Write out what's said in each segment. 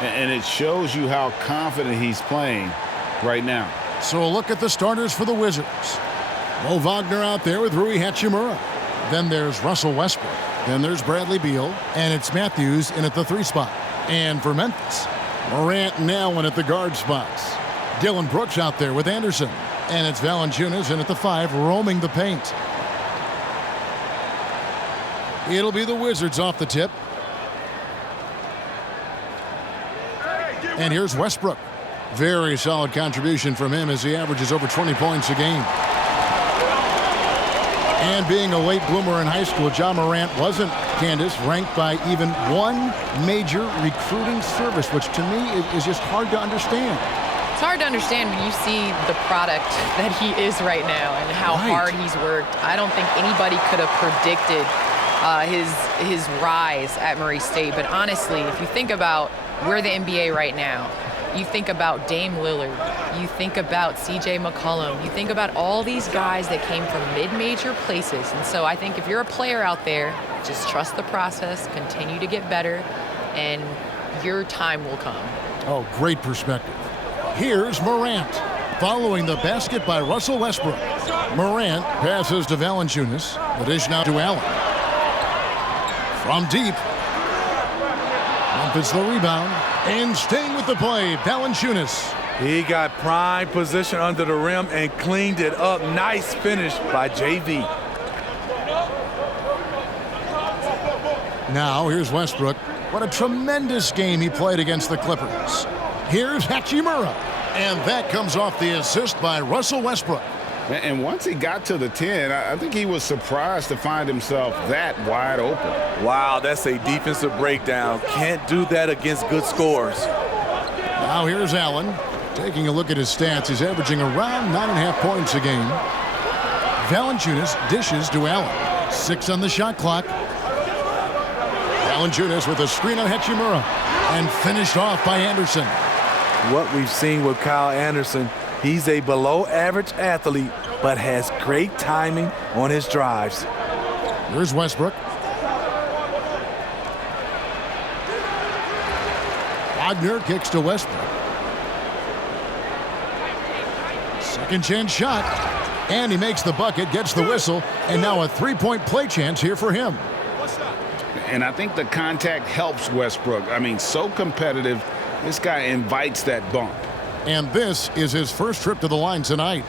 And it shows you how confident he's playing right now. So a look at the starters for the Wizards. Mo Wagner out there with Rui Hachimura. Then there's Russell Westbrook. Then there's Bradley Beal. And it's Matthews in at the 3 spot. And for Memphis, Morant and Allen at the guard spots. Dillon Brooks out there with Anderson. And it's Valanciunas in at the 5, roaming the paint. It'll be the Wizards off the tip. And here's Westbrook. Very solid contribution from him as he averages over 20 points a game. And being a late bloomer in high school, Ja Morant wasn't, Candace, ranked by even one major recruiting service, which to me is just hard to understand. It's hard to understand when you see the product that he is right now and how hard he's worked. I don't think anybody could have predicted his rise at Murray State. But honestly, if you think about where the NBA right now, you think about Dame Lillard, you think about CJ McCollum, you think about all these guys that came from mid-major places. And so I think if you're a player out there, just trust the process, continue to get better, and your time will come. Oh, great perspective. Here's Morant. Following the basket by Russell Westbrook. Morant passes to Valanciunas. The dish now to Allen. From deep. Memphis the rebound. And staying with the play, Valanciunas. He got prime position under the rim and cleaned it up. Nice finish by JV. Now here's Westbrook. What a tremendous game he played against the Clippers. Here's Hachimura. And that comes off the assist by Russell Westbrook. And once he got to the 10, I think he was surprised to find himself that wide open. Wow, that's a defensive breakdown. Can't do that against good scores. Now here's Allen. Taking a look at his stats, he's averaging around 9.5 points a game. Valanciunas dishes to Allen. 6 on the shot clock. Valanciunas with a screen on Hachimura. And finished off by Anderson. What we've seen with Kyle Anderson, he's a below-average athlete, but has great timing on his drives. Here's Westbrook. Wagner kicks to Westbrook. Second chance shot. And he makes the bucket, gets the whistle, and now a 3-point play chance here for him. And I think the contact helps Westbrook. I mean, so competitive. This guy invites that bump. And this is his first trip to the line tonight.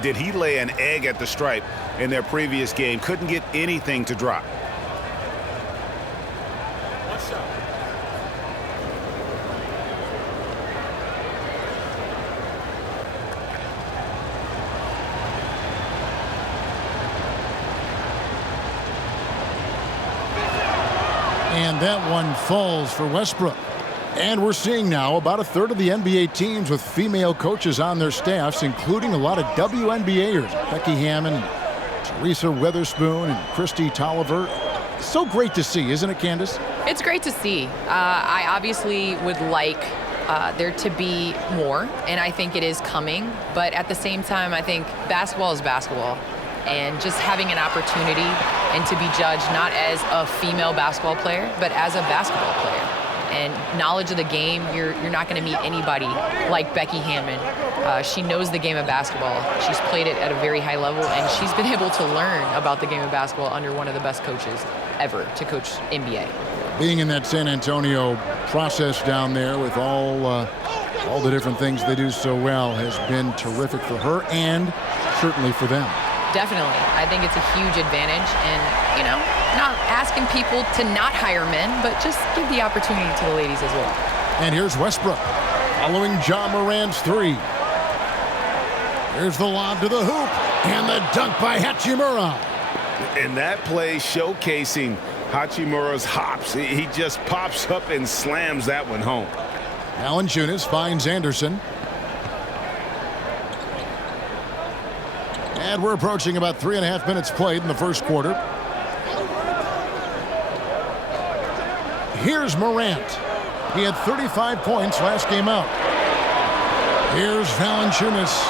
Did he lay an egg at the stripe in their previous game? Couldn't get anything to drop. And that one falls for Westbrook. And we're seeing now about a third of the NBA teams with female coaches on their staffs, including a lot of WNBAers. Becky Hammond, Teresa Weatherspoon, and Christy Tolliver. So great to see, isn't it, Candace? It's great to see. I obviously would like there to be more, and I think it is coming. But at the same time, I think basketball is basketball. And just having an opportunity and to be judged not as a female basketball player, but as a basketball player. And knowledge of the game, you're not going to meet anybody like Becky Hammond. She knows the game of basketball. She's played it at a very high level, and she's been able to learn about the game of basketball under one of the best coaches ever to coach NBA. Being in that San Antonio process down there with all the different things they do so well has been terrific for her and certainly for them. Definitely. I think it's a huge advantage, and, not asking people to not hire men, but just give the opportunity to the ladies as well. And here's Westbrook following Ja Morant's 3. Here's the lob to the hoop, and the dunk by Hachimura. And that play showcasing Hachimura's hops. He just pops up and slams that one home. Valanciunas finds Anderson. And we're approaching about 3.5 minutes played in the first quarter. Here's Morant. He had 35 points last game out. Here's Valanciunas.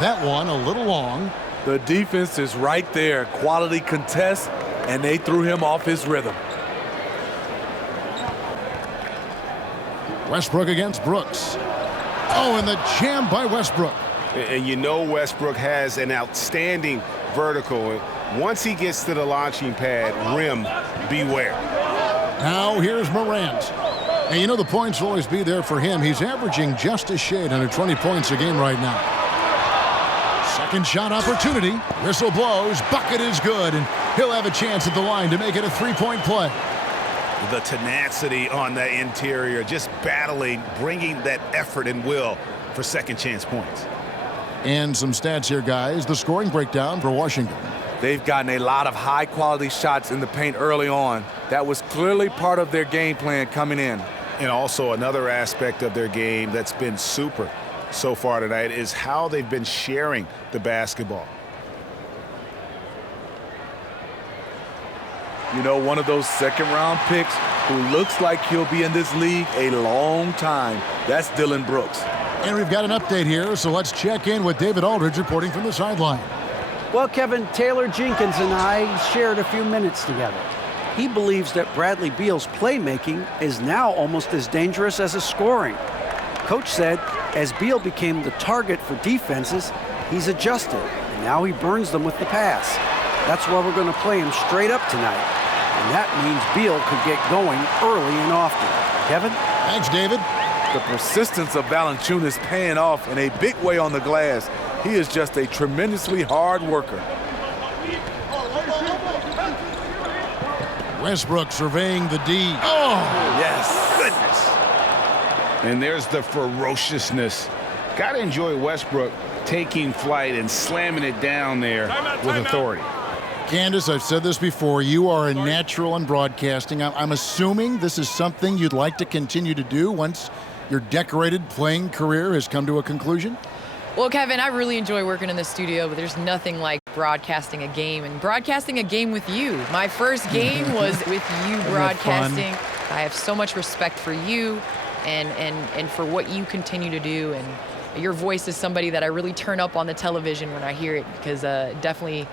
That one a little long. The defense is right there. Quality contest, and they threw him off his rhythm. Westbrook against Brooks. Oh, and the jam by Westbrook. And you know Westbrook has an outstanding vertical. Once he gets to the launching pad, rim, beware. Now here's Morant. And you know the points will always be there for him. He's averaging just a shade under 20 points a game right now. Second shot opportunity. Whistle blows. Bucket is good. And he'll have a chance at the line to make it a three-point play. The tenacity on the interior, just battling, bringing that effort and will for second chance points. And some stats here, guys. The scoring breakdown for Washington. They've gotten a lot of high-quality shots in the paint early on. That was clearly part of their game plan coming in. And also another aspect of their game that's been super so far tonight is how they've been sharing the basketball. You know, one of those second-round picks who looks like he'll be in this league a long time. That's Dillon Brooks. And we've got an update here, so let's check in with David Aldridge reporting from the sideline. Well, Kevin, Taylor Jenkins and I shared a few minutes together. He believes that Bradley Beal's playmaking is now almost as dangerous as his scoring. Coach said as Beal became the target for defenses, he's adjusted, and now he burns them with the pass. That's why we're going to play him straight up tonight. And that means Beal could get going early and often. Kevin? Thanks, David. The persistence of Valanciunas paying off in a big way on the glass. He is just a tremendously hard worker. Westbrook surveying the D. Oh! Yes. Goodness. And there's the ferociousness. Got to enjoy Westbrook taking flight and slamming it down there with authority. Candace, I've said this before. You are a natural in broadcasting. I'm assuming this is something you'd like to continue to do once your decorated playing career has come to a conclusion? Well, Kevin, I really enjoy working in the studio, but there's nothing like broadcasting a game and broadcasting a game with you. My first game was with you broadcasting. I have so much respect for you and for what you continue to do. And your voice is somebody that I really turn up on the television when I hear it because it definitely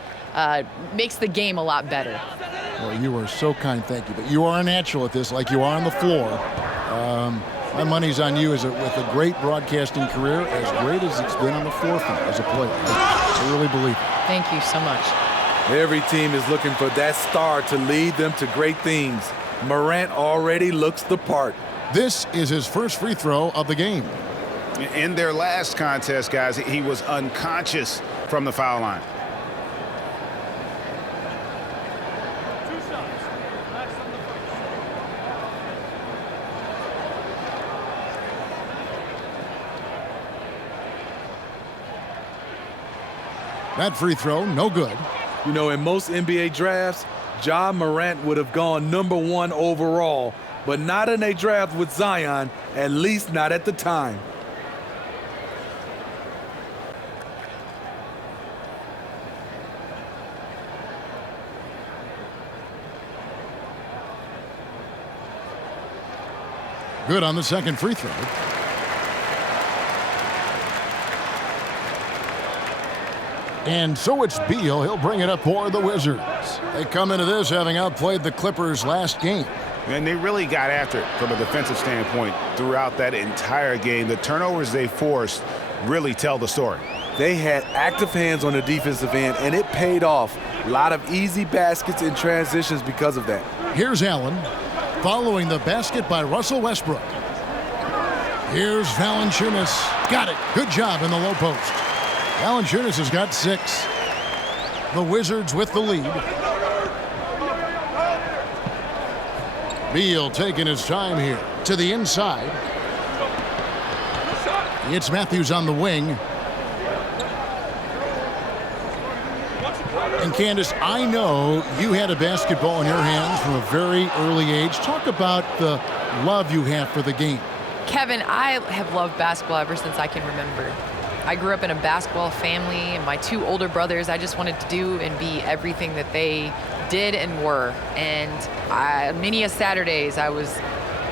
makes the game a lot better. Well, you are so kind, thank you. But you are a natural at this, like you are on the floor. My money's on you with a great broadcasting career, as great as it's been on the forefront as a player. I really believe it. Thank you so much. Every team is looking for that star to lead them to great things. Morant already looks the part. This is his first free throw of the game. In their last contest, guys, he was unconscious from the foul line. That free throw, no good. You know, in most NBA drafts, Ja Morant would have gone #1 overall, but not in a draft with Zion, at least not at the time. Good on the second free throw. And so it's Beal. He'll bring it up for the Wizards. They come into this having outplayed the Clippers last game. And they really got after it from a defensive standpoint throughout that entire game. The turnovers they forced really tell the story. They had active hands on the defensive end, and it paid off. A lot of easy baskets and transitions because of that. Here's Allen, following the basket by Russell Westbrook. Here's Valanciunas. Got it. Good job in the low post. Valanciunas has got 6. The Wizards with the lead. Beal taking his time here to the inside. It's Matthews on the wing. And Candace, I know you had a basketball in your hands from a very early age. Talk about the love you have for the game. Kevin, I have loved basketball ever since I can remember. I grew up in a basketball family, and my 2 older brothers, I just wanted to do and be everything that they did and were. And many a Saturdays, I was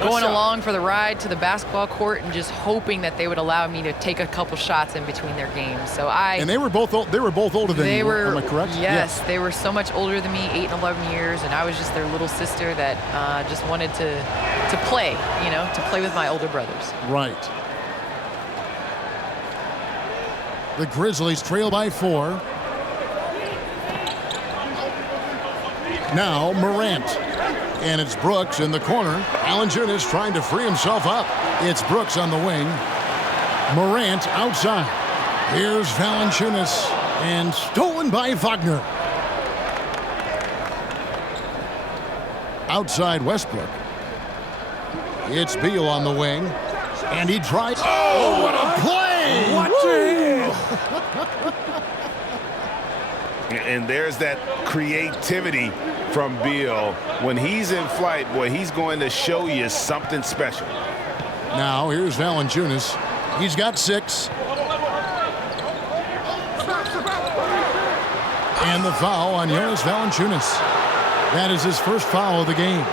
going along for the ride to the basketball court and just hoping that they would allow me to take a couple shots in between their games. And they were both older than you. Am I correct? Yes, they were so much older than me, 8 and 11 years, and I was just their little sister that just wanted to play, to play with my older brothers. Right. The Grizzlies trail by 4. Now Morant. And it's Brooks in the corner. Valanciunas trying to free himself up. It's Brooks on the wing. Morant outside. Here's Valanciunas. And stolen by Wagner. Outside Westbrook. It's Beal on the wing. And he tries. Oh, what a play! Watch it! And there's that creativity from Beal. When he's in flight, boy, he's going to show you something special. Now, here's Valanciunas. He's got 6. And the foul on Jonas Valanciunas. That is his first foul of the game.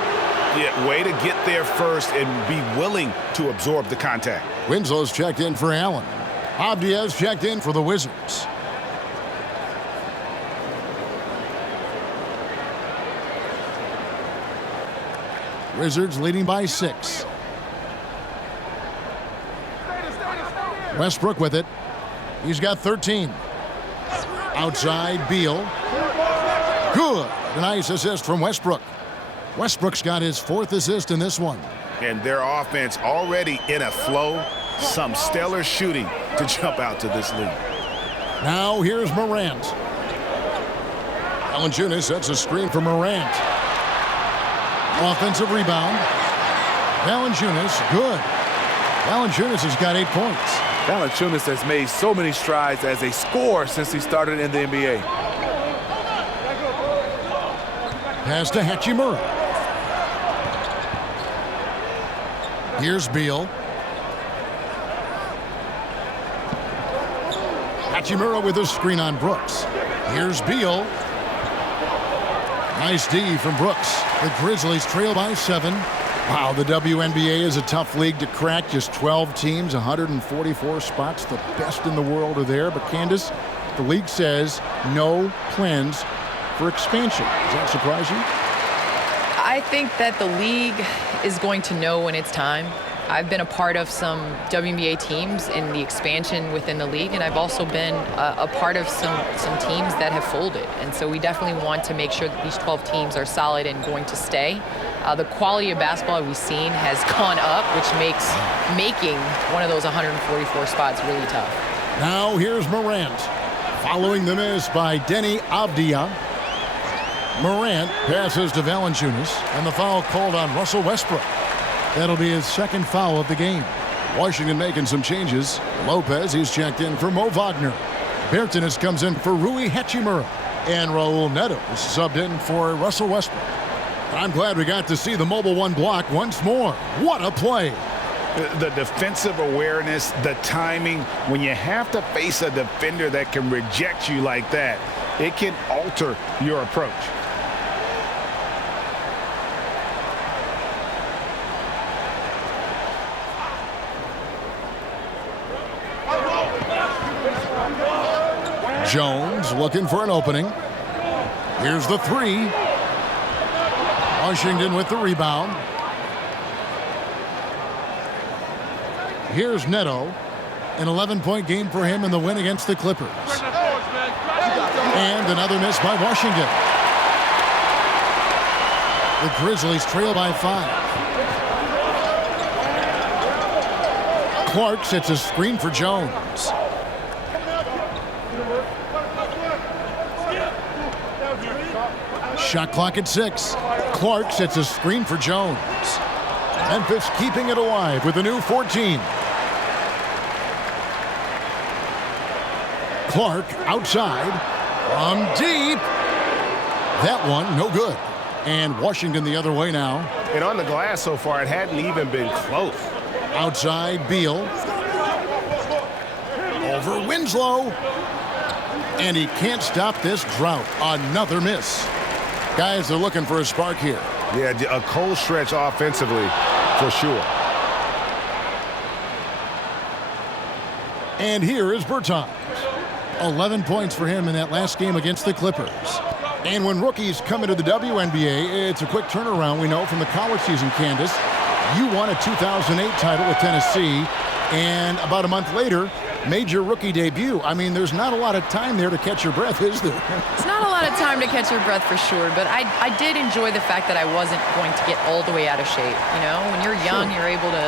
Yeah, way to get there first and be willing to absorb the contact. Winslow's checked in for Allen. Avdia's checked in for the Wizards. Wizards leading by 6. Westbrook with it. He's got 13. Outside, Beal. Good. A nice assist from Westbrook. Westbrook's got his 4th assist in this one. And their offense already in a flow. Some stellar shooting to jump out to this lead. Now here's Morant. Valanciunas sets a screen for Morant. Offensive rebound. Valanciunas, good. Valanciunas has got 8 points. Valanciunas has made so many strides as a scorer since he started in the NBA. Pass to Hachimura. Here's Beal. Hachimura with a screen on Brooks. Here's Beal. Nice D from Brooks. The Grizzlies trail by 7. Wow, the WNBA is a tough league to crack. Just 12 teams, 144 spots. The best in the world are there. But Candace, the league says no plans for expansion. Does that surprise you? I think that the league is going to know when it's time. I've been a part of some WNBA teams in the expansion within the league, and I've also been a part of some teams that have folded. And so we definitely want to make sure that these 12 teams are solid and going to stay. The quality of basketball we've seen has gone up, which makes making one of those 144 spots really tough. Now here's Morant. Following the miss by Denny Avdia. Morant passes to Valanciunas, and the foul called on Russell Westbrook. That'll be his 2nd foul of the game. Washington making some changes. Lopez, he's checked in for Mo Wagner. Bertans comes in for Rui Hachimura. And Raul Neto is subbed in for Russell Westbrook. I'm glad we got to see the mobile 1 block once more. What a play. The defensive awareness, the timing, when you have to face a defender that can reject you like that, it can alter your approach. Jones looking for an opening. Here's the 3. Washington with the rebound. Here's Neto. An 11-point game for him in the win against the Clippers. And another miss by Washington. The Grizzlies trail by 5. Clark sets a screen for Jones. Shot clock at 6. Clark sets a screen for Jones. Memphis keeping it alive with a new 14. Clark outside from deep. That one no good. And Washington the other way now. And on the glass so far, it hadn't even been close. Outside Beal. Over Winslow. And he can't stop this drought. Another miss. Guys are looking for a spark here. Yeah, a cold stretch offensively. for sure. And here is Bertans. 11 points for him in that last game against the Clippers. And when rookies come into the WNBA, it's a quick turnaround. We know from the college season, Candace, you won a 2008 title with Tennessee, and about a month later, made your rookie debut. I mean, there's not a lot of time there to catch your breath, is there? It's not a lot of time to catch your breath for sure, but I did enjoy the fact that I wasn't going to get all the way out of shape. You know, when you're young, You're able to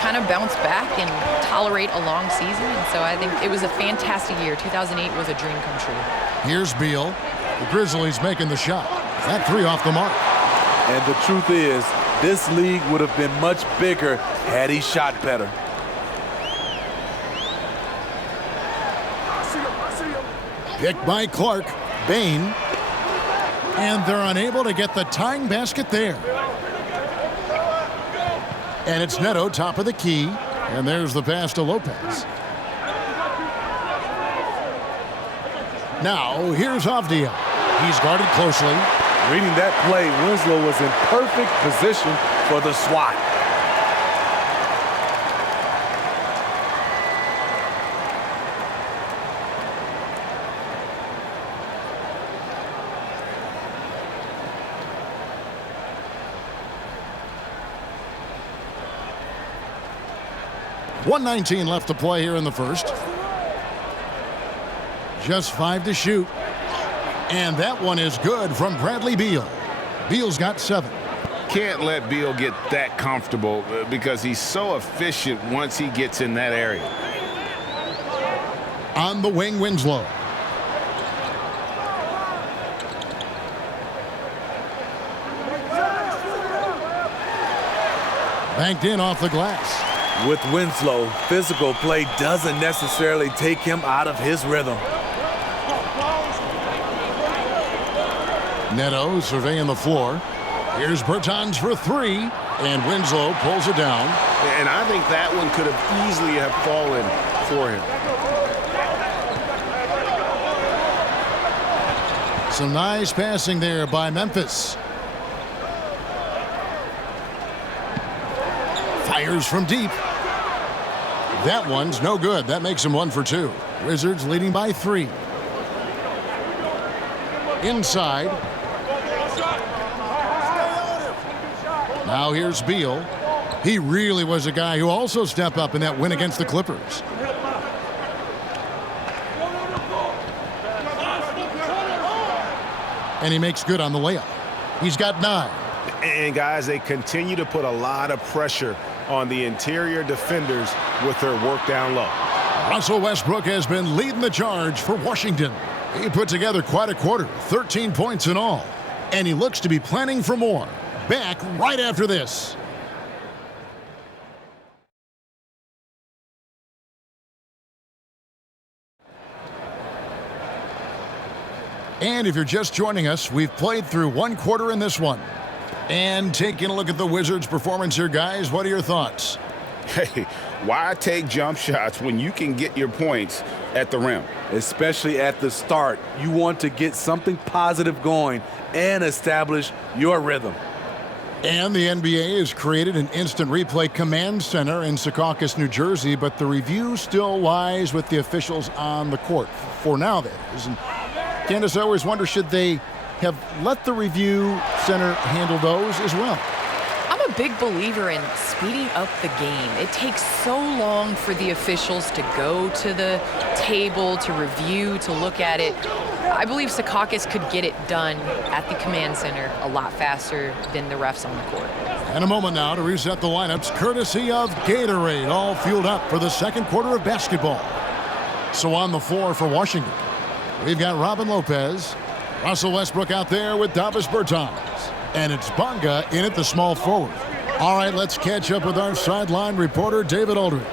kind of bounce back and tolerate a long season, and so I think it was a fantastic year. 2008 was a dream come true. Here's Beal. The Grizzlies making the shot. That three off the mark. And the truth is, this league would have been much bigger had he shot better. Picked by Clark. Bain. And they're unable to get the tying basket there. And it's Neto, top of the key. And there's the pass to Lopez. Now, here's Avdia. He's guarded closely. Reading that play, Winslow was in perfect position for the swat. .119 left to play here in the first. Just 5 to shoot. And that one is good from Bradley Beal. Beal's got 7. Can't let Beal get that comfortable because he's so efficient once he gets in that area. On the wing, Winslow. Banked in off the glass. With Winslow, physical play doesn't necessarily take him out of his rhythm. Neto surveying the floor. Here's Bertans for 3, and Winslow pulls it down. And I think that one could have easily have fallen for him. Some nice passing there by Memphis. Fires from deep. That one's no good. That makes him 1 for 2. Wizards leading by 3. Inside. Now here's Beal. He really was a guy who also stepped up in that win against the Clippers. And he makes good on the layup. He's got 9. And guys, they continue to put a lot of pressure on the interior defenders with their work down low. Russell Westbrook has been leading the charge for Washington. He put together quite a quarter, 13 points in all. And he looks to be planning for more. Back right after this. And if you're just joining us, we've played through 1 quarter in this one. And taking a look at the Wizards' performance here, guys, what are your thoughts? Hey, why take jump shots when you can get your points at the rim? Especially at the start. You want to get something positive going and establish your rhythm. And the NBA has created an instant replay command center in Secaucus, New Jersey, but the review still lies with the officials on the court. For now, that is. And Candace, I always wonder, should they have let the review center handle those as well? I'm a big believer in speeding up the game. It takes so long for the officials to go to the table, to review, to look at it. I believe Secaucus could get it done at the command center a lot faster than the refs on the court. And a moment now to reset the lineups, courtesy of Gatorade, all fueled up for the second quarter of basketball. So on the floor for Washington, we've got Robin Lopez, Russell Westbrook out there with Davis Bertans, and it's Bonga in at the small forward. All right, let's catch up with our sideline reporter, David Aldridge.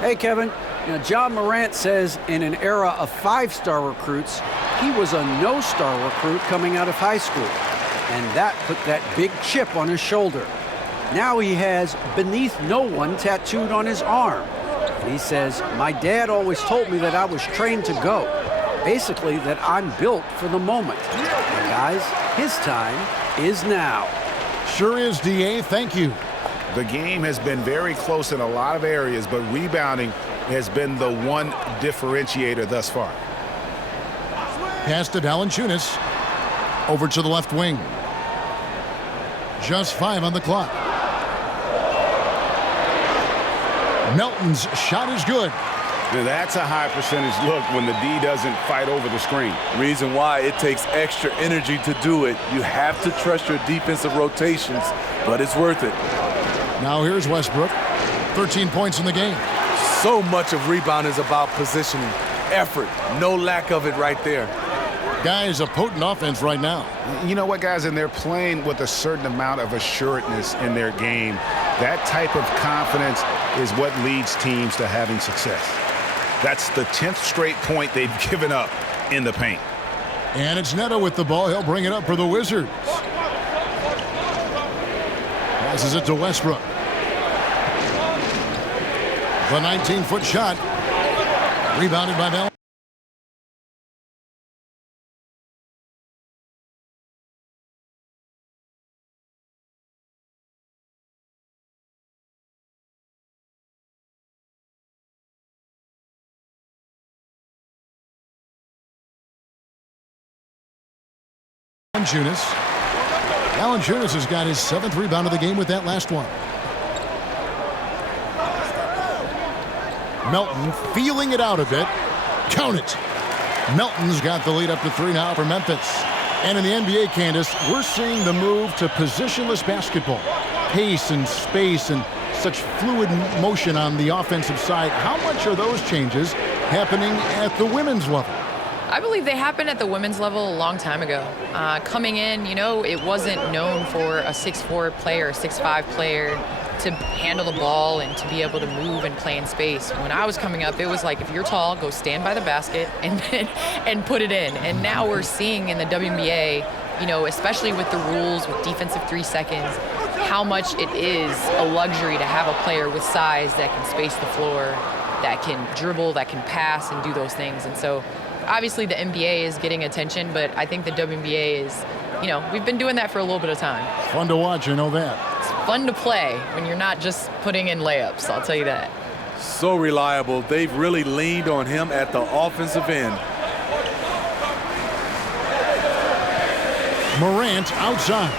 Hey, Kevin. Now, John Morant says in an era of 5-star recruits, he was a no-star recruit coming out of high school. And that put that big chip on his shoulder. Now he has "beneath no one" tattooed on his arm. And he says, "My dad always told me that I was trained to go. Basically, that I'm built for the moment." And guys, his time is now. Sure is, DA. Thank you. The game has been very close in a lot of areas, but rebounding has been the one differentiator thus far. Pass to Valanciunas. Over to the left wing. Just 5 on the clock. Melton's shot is good. That's a high percentage look when the D doesn't fight over the screen. Reason why it takes extra energy to do it. You have to trust your defensive rotations, but it's worth it. Now here's Westbrook. 13 points in the game. So much of rebound is about positioning. Effort, no lack of it right there. Guys, a potent offense right now. You know what, guys? And they're playing with a certain amount of assuredness in their game. That type of confidence is what leads teams to having success. That's the 10th straight point they've given up in the paint. And it's Neto with the ball. He'll bring it up for the Wizards. Passes it to Westbrook. The 19-foot shot. Rebounded by Bell. Valanciunas has got his 7th rebound of the game with that last one. Melton feeling it out a bit. Count it. Melton's got the lead up to 3 now for Memphis. And in the NBA, Candace, we're seeing the move to positionless basketball. Pace and space and such fluid motion on the offensive side. How much are those changes happening at the women's level? I believe they happened at the women's level a long time ago. Coming in, it wasn't known for a 6'4 player, 6'5 player to handle the ball and to be able to move and play in space. When I was coming up, it was like, if you're tall, go stand by the basket and put it in. And now we're seeing in the WNBA, especially with the rules, with defensive 3 seconds, how much it is a luxury to have a player with size that can space the floor, that can dribble, that can pass and do those things. And so obviously the NBA is getting attention, but I think the WNBA is, we've been doing that for a little bit of time. Fun to watch, you know that. It's fun to play when you're not just putting in layups, I'll tell you that. So reliable. They've really leaned on him at the offensive end. Morant outside.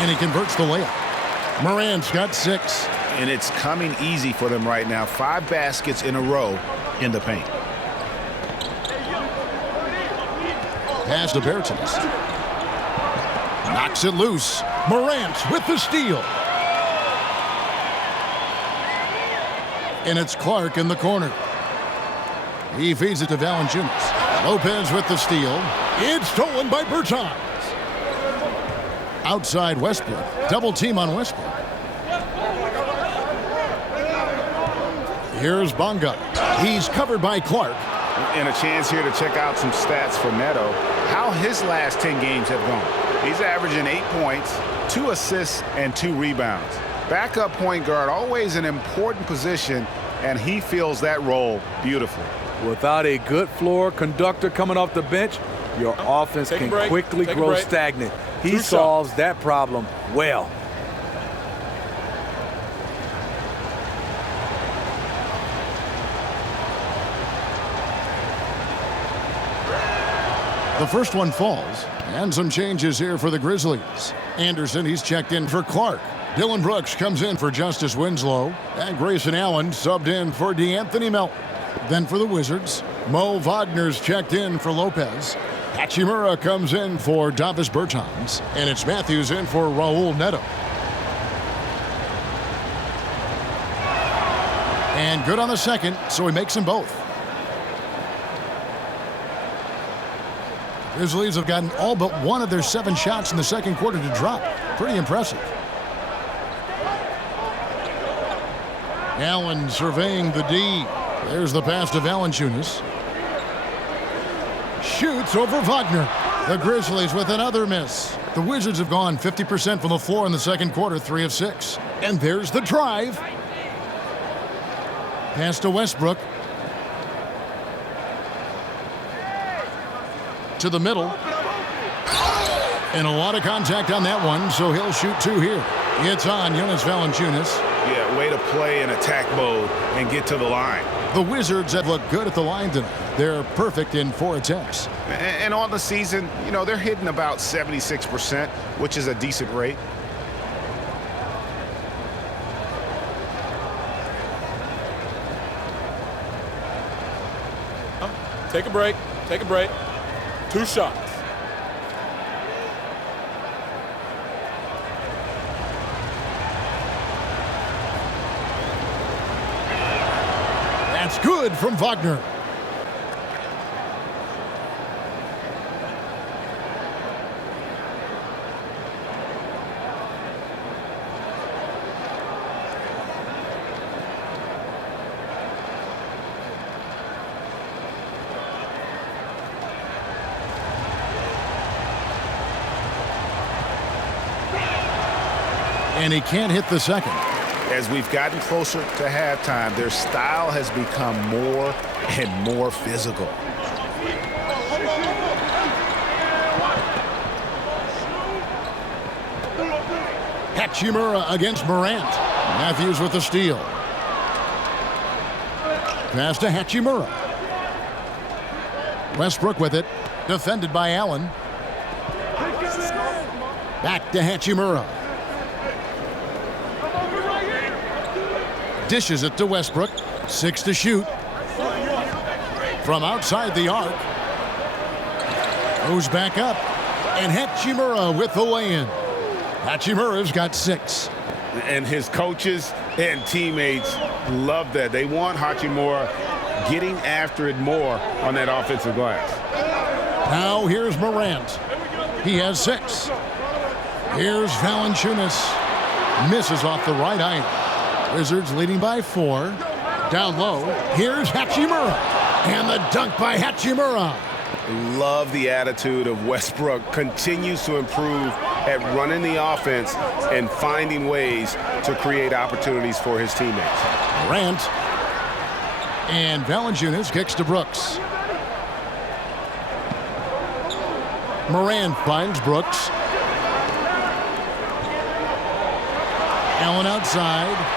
And he converts the layup. Morant's got 6. And it's coming easy for them right now. 5 baskets in a row in the paint. Pass to Bertans. Knocks it loose. Morant with the steal. And it's Clark in the corner. He feeds it to Valanciunas. Lopez with the steal. It's stolen by Bertans. Outside Westbrook. Double team on Westbrook. Here's Bonga. He's covered by Clark. And a chance here to check out some stats for Neto. How his last 10 games have gone. He's averaging 8 points, 2 assists, and 2 rebounds. Backup point guard, always an important position, and he fills that role beautifully. Without a good floor conductor coming off the bench, your offense can quickly grow stagnant. He solves that problem well. The first one falls, and some changes here for the Grizzlies. Anderson, he's checked in for Clark. Dylan Brooks comes in for Justice Winslow, and Grayson Allen subbed in for DeAnthony Melton. Then for the Wizards, Mo Wagner's checked in for Lopez. Hachimura comes in for Davis Bertans, and it's Matthews in for Raul Neto. And good on the second, so he makes them both. Grizzlies have gotten all but one of their 7 shots in the second quarter to drop. Pretty impressive. Allen surveying the D. There's the pass to Valanciunas. Shoots over Wagner. The Grizzlies with another miss. The Wizards have gone 50% from the floor in the second quarter, 3 of 6. And there's the drive. Pass to Westbrook. To the middle. And a lot of contact on that one, so he'll shoot 2 here. It's on Jonas Valanciunas. Yeah, way to play in attack mode and get to the line. The Wizards have looked good at the line tonight. They're perfect in 4 attempts. And on the season, you know, they're hitting about 76%, which is a decent rate. Take a break. Take a break. 2 shots. That's good from Wagner. And he can't hit the second. As we've gotten closer to halftime, their style has become more and more physical. Hachimura against Morant. Matthews with the steal. Pass to Hachimura. Westbrook with it. Defended by Allen. Back to Hachimura. Dishes it to Westbrook. 6 to shoot. From outside the arc. Goes back up. And Hachimura with the lay-in. Hachimura's got 6. And his coaches and teammates love that. They want Hachimura getting after it more on that offensive glass. Now here's Morant. He has 6. Here's Valanciunas. Misses off the right eye. Wizards leading by 4. Down low. Here's Hachimura. And the dunk by Hachimura. Love the attitude of Westbrook. Continues to improve at running the offense and finding ways to create opportunities for his teammates. Morant. And Valanciunas kicks to Brooks. Morant finds Brooks. Allen outside.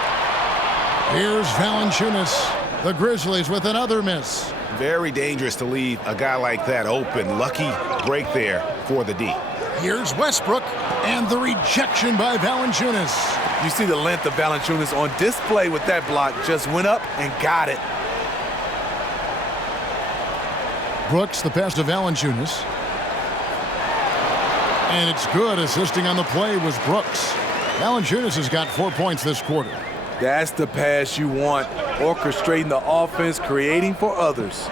Here's Valanciunas. The Grizzlies with another miss. Very dangerous to leave a guy like that open. Lucky break there for the D. Here's Westbrook. And the rejection by Valanciunas. You see the length of Valanciunas on display with that block. Just went up and got it. Brooks, the pass to Valanciunas. And it's good. Assisting on the play was Brooks. Valanciunas has got 4 points this quarter. That's the pass you want. Orchestrating the offense, creating for others.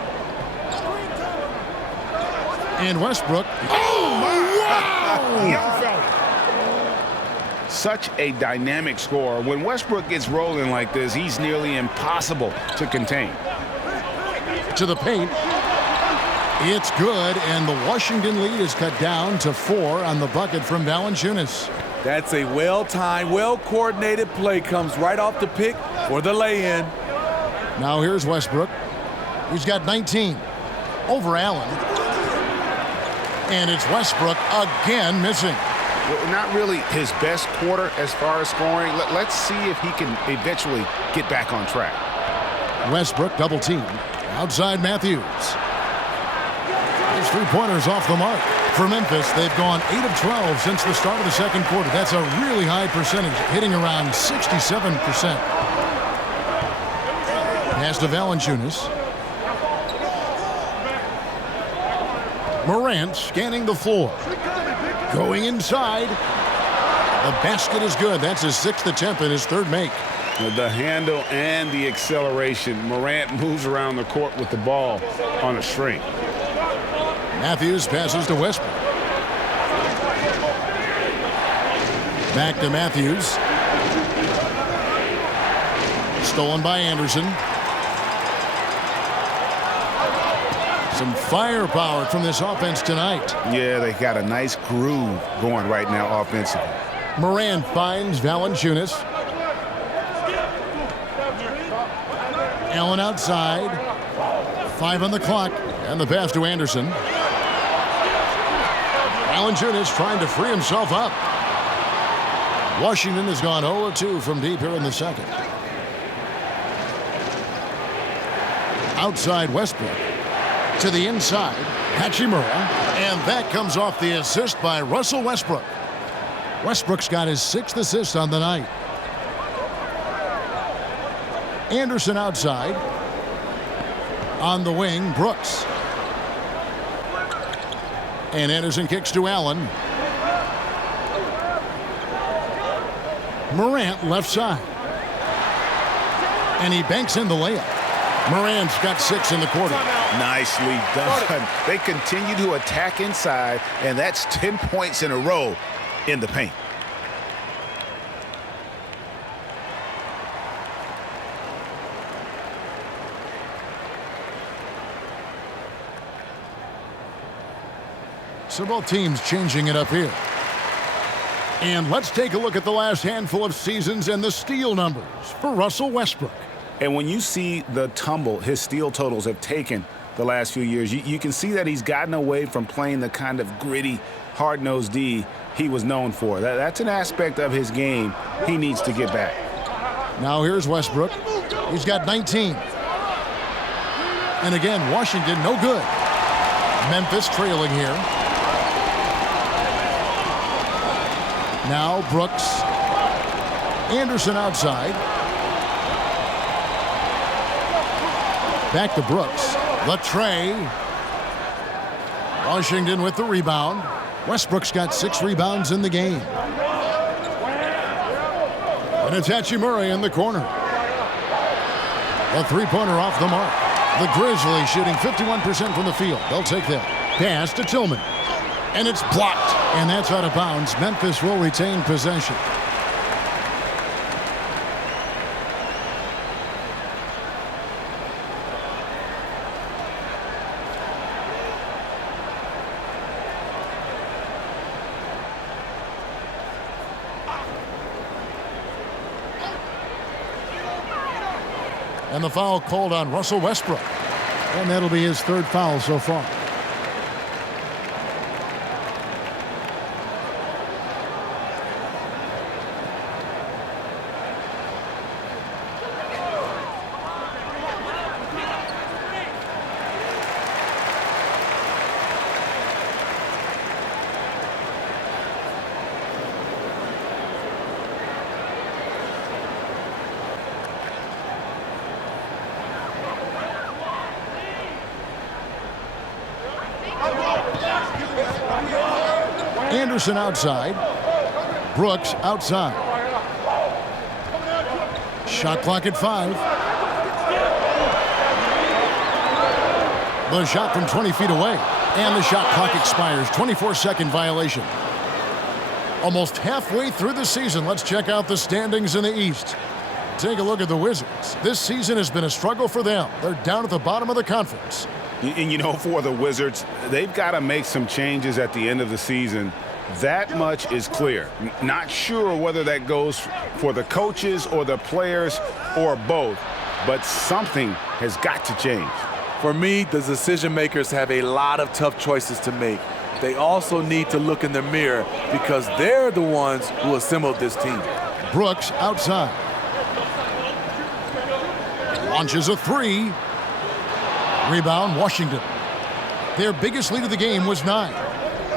And Westbrook. Oh, wow! Young fella. Such a dynamic scorer. When Westbrook gets rolling like this, he's nearly impossible to contain. To the paint. It's good, and the Washington lead is cut down to 4 on the bucket from Valanciunas. That's a well-timed, well-coordinated play. Comes right off the pick for the lay-in. Now here's Westbrook. He's got 19 over Allen. And it's Westbrook again missing. Well, not really his best quarter as far as scoring. Let's see if he can eventually get back on track. Westbrook double team. Outside Matthews. His 3-pointers off the mark. For Memphis, they've gone 8 of 12 since the start of the second quarter. That's a really high percentage, hitting around 67%. Pass to Valanciunas. Morant scanning the floor. Going inside. The basket is good. That's his 6th attempt and his 3rd make. The handle and the acceleration. Morant moves around the court with the ball on a string. Matthews passes to Westbrook. Back to Matthews. Stolen by Anderson. Some firepower from this offense tonight. Yeah, they got a nice groove going right now offensively. Morant finds Valanciunas. Allen outside. 5 on the clock. And the pass to Anderson. Valanciunas trying to free himself up. Washington has gone 0-2 from deep here in the second. Outside Westbrook. To the inside, Hachimura. And that comes off the assist by Russell Westbrook. Westbrook's got his 6th assist on the night. Anderson outside. On the wing, Brooks. And Anderson kicks to Allen. Morant left side. And he banks in the layup. Morant's got 6 in the quarter. Nicely done. They continue to attack inside, and that's 10 points in a row in the paint. So both teams changing it up here. And let's take a look at the last handful of seasons and the steal numbers for Russell Westbrook. And when you see the tumble his steal totals have taken the last few years, you can see that he's gotten away from playing the kind of gritty, hard-nosed D he was known for. That's an aspect of his game he needs to get back. Now here's Westbrook. He's got 19. And again, Washington no good. Memphis trailing here. Now Brooks. Anderson outside. Back to Brooks. Latrey. Washington with the rebound. Westbrook's got 6 rebounds in the game. And it's Hachimura in the corner. A three-pointer off the mark. The Grizzlies shooting 51% from the field. They'll take that. Pass to Tillman. And it's blocked. And that's out of bounds. Memphis will retain possession. And the foul called on Russell Westbrook. And that'll be his 3rd foul so far. Anderson outside. Brooks outside. Shot clock at 5. The shot from 20 feet away. And the shot clock expires. 24-second violation. Almost halfway through the season, let's check out the standings in the East. Take a look at the Wizards. This season has been a struggle for them. They're down at the bottom of the conference. And, you know, for the Wizards, they've got to make some changes at the end of the season. That much is clear. Not sure whether that goes for the coaches or the players or both, but something has got to change. For me, the decision makers have a lot of tough choices to make. They also need to look in the mirror because they're the ones who assembled this team. Brooks outside. Launches a 3. Rebound, Washington. Their biggest lead of the game was 9.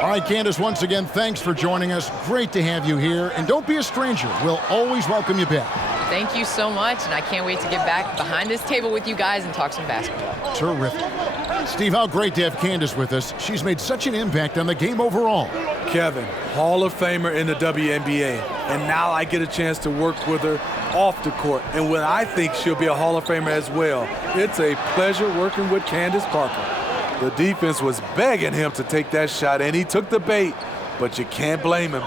All right, Candace, once again, thanks for joining us. Great to have you here. And don't be a stranger. We'll always welcome you back. Thank you so much, and I can't wait to get back behind this table with you guys and talk some basketball. Terrific. Steve, how great to have Candace with us. She's made such an impact on the game overall. Kevin, Hall of Famer in the WNBA, and now I get a chance to work with her off the court, and when I think she'll be a Hall of Famer as well. It's a pleasure working with Candace Parker. The defense was begging him to take that shot, and he took the bait, but you can't blame him.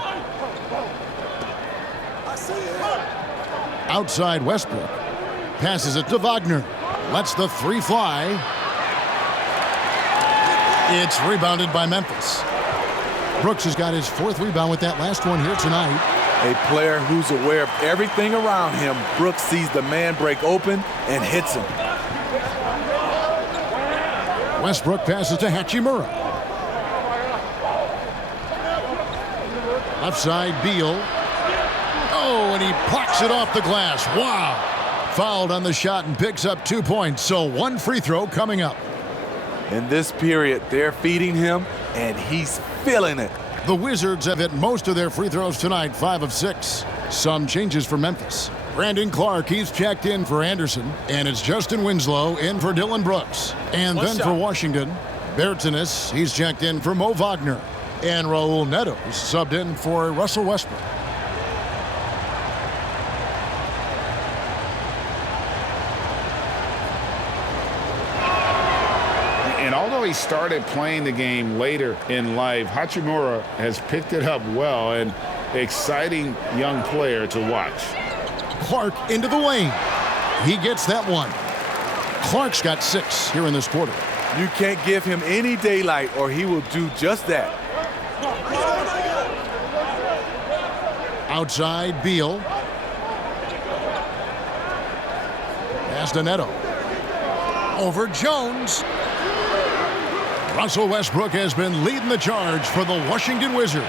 Outside Westbrook. Passes it to Wagner. Lets the 3 fly. It's rebounded by Memphis. Brooks has got his 4th rebound with that last one here tonight. A player who's aware of everything around him. Brooks sees the man break open and hits him. Westbrook passes to Hachimura. Left side, Beal. Oh, and he plucks it off the glass. Wow. Fouled on the shot and picks up 2 points. So 1 free throw coming up. In this period, they're feeding him, and he's feeling it. The Wizards have hit most of their free throws tonight, 5 of 6. Some changes for Memphis. Brandon Clark, he's checked in for Anderson. And it's Justin Winslow in for Dylan Brooks. And then for Washington, Bertanis, he's checked in for Mo Wagner. And Raul Neto subbed in for Russell Westbrook. And although he started playing the game later in life, Hachimura has picked it up well, and exciting young player to watch. Clark into the lane. He gets that one. Clark's got 6 here in this quarter. You can't give him any daylight or he will do just that. Outside, Beal. Pass to Neto. Over Jones. Russell Westbrook has been leading the charge for the Washington Wizards.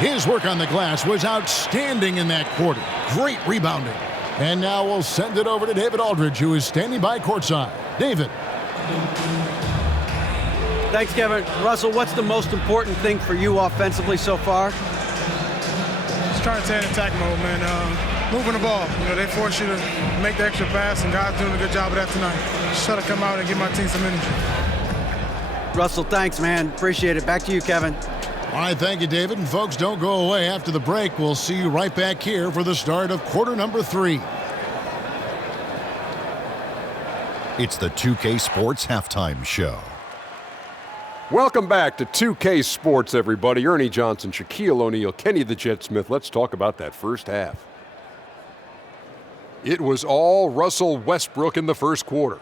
His work on the glass was outstanding in that quarter. Great rebounding. And now we'll send it over to David Aldridge, who is standing by courtside. David. Thanks, Kevin. Russell, what's the most important thing for you offensively so far? Just trying to stay in attack mode, man. Moving the ball. You know, they force you to make the extra pass, and guys doing a good job of that tonight. Just try to come out and give my team some energy. Russell, thanks, man. Appreciate it. Back to you, Kevin. All right, thank you, David. And folks, don't go away. After the break, we'll see you right back here for the start of quarter number 3. It's the 2K Sports Halftime Show. Welcome back to 2K Sports, everybody. Ernie Johnson, Shaquille O'Neal, Kenny the Jet Smith. Let's talk about that first half. It was all Russell Westbrook in the first quarter.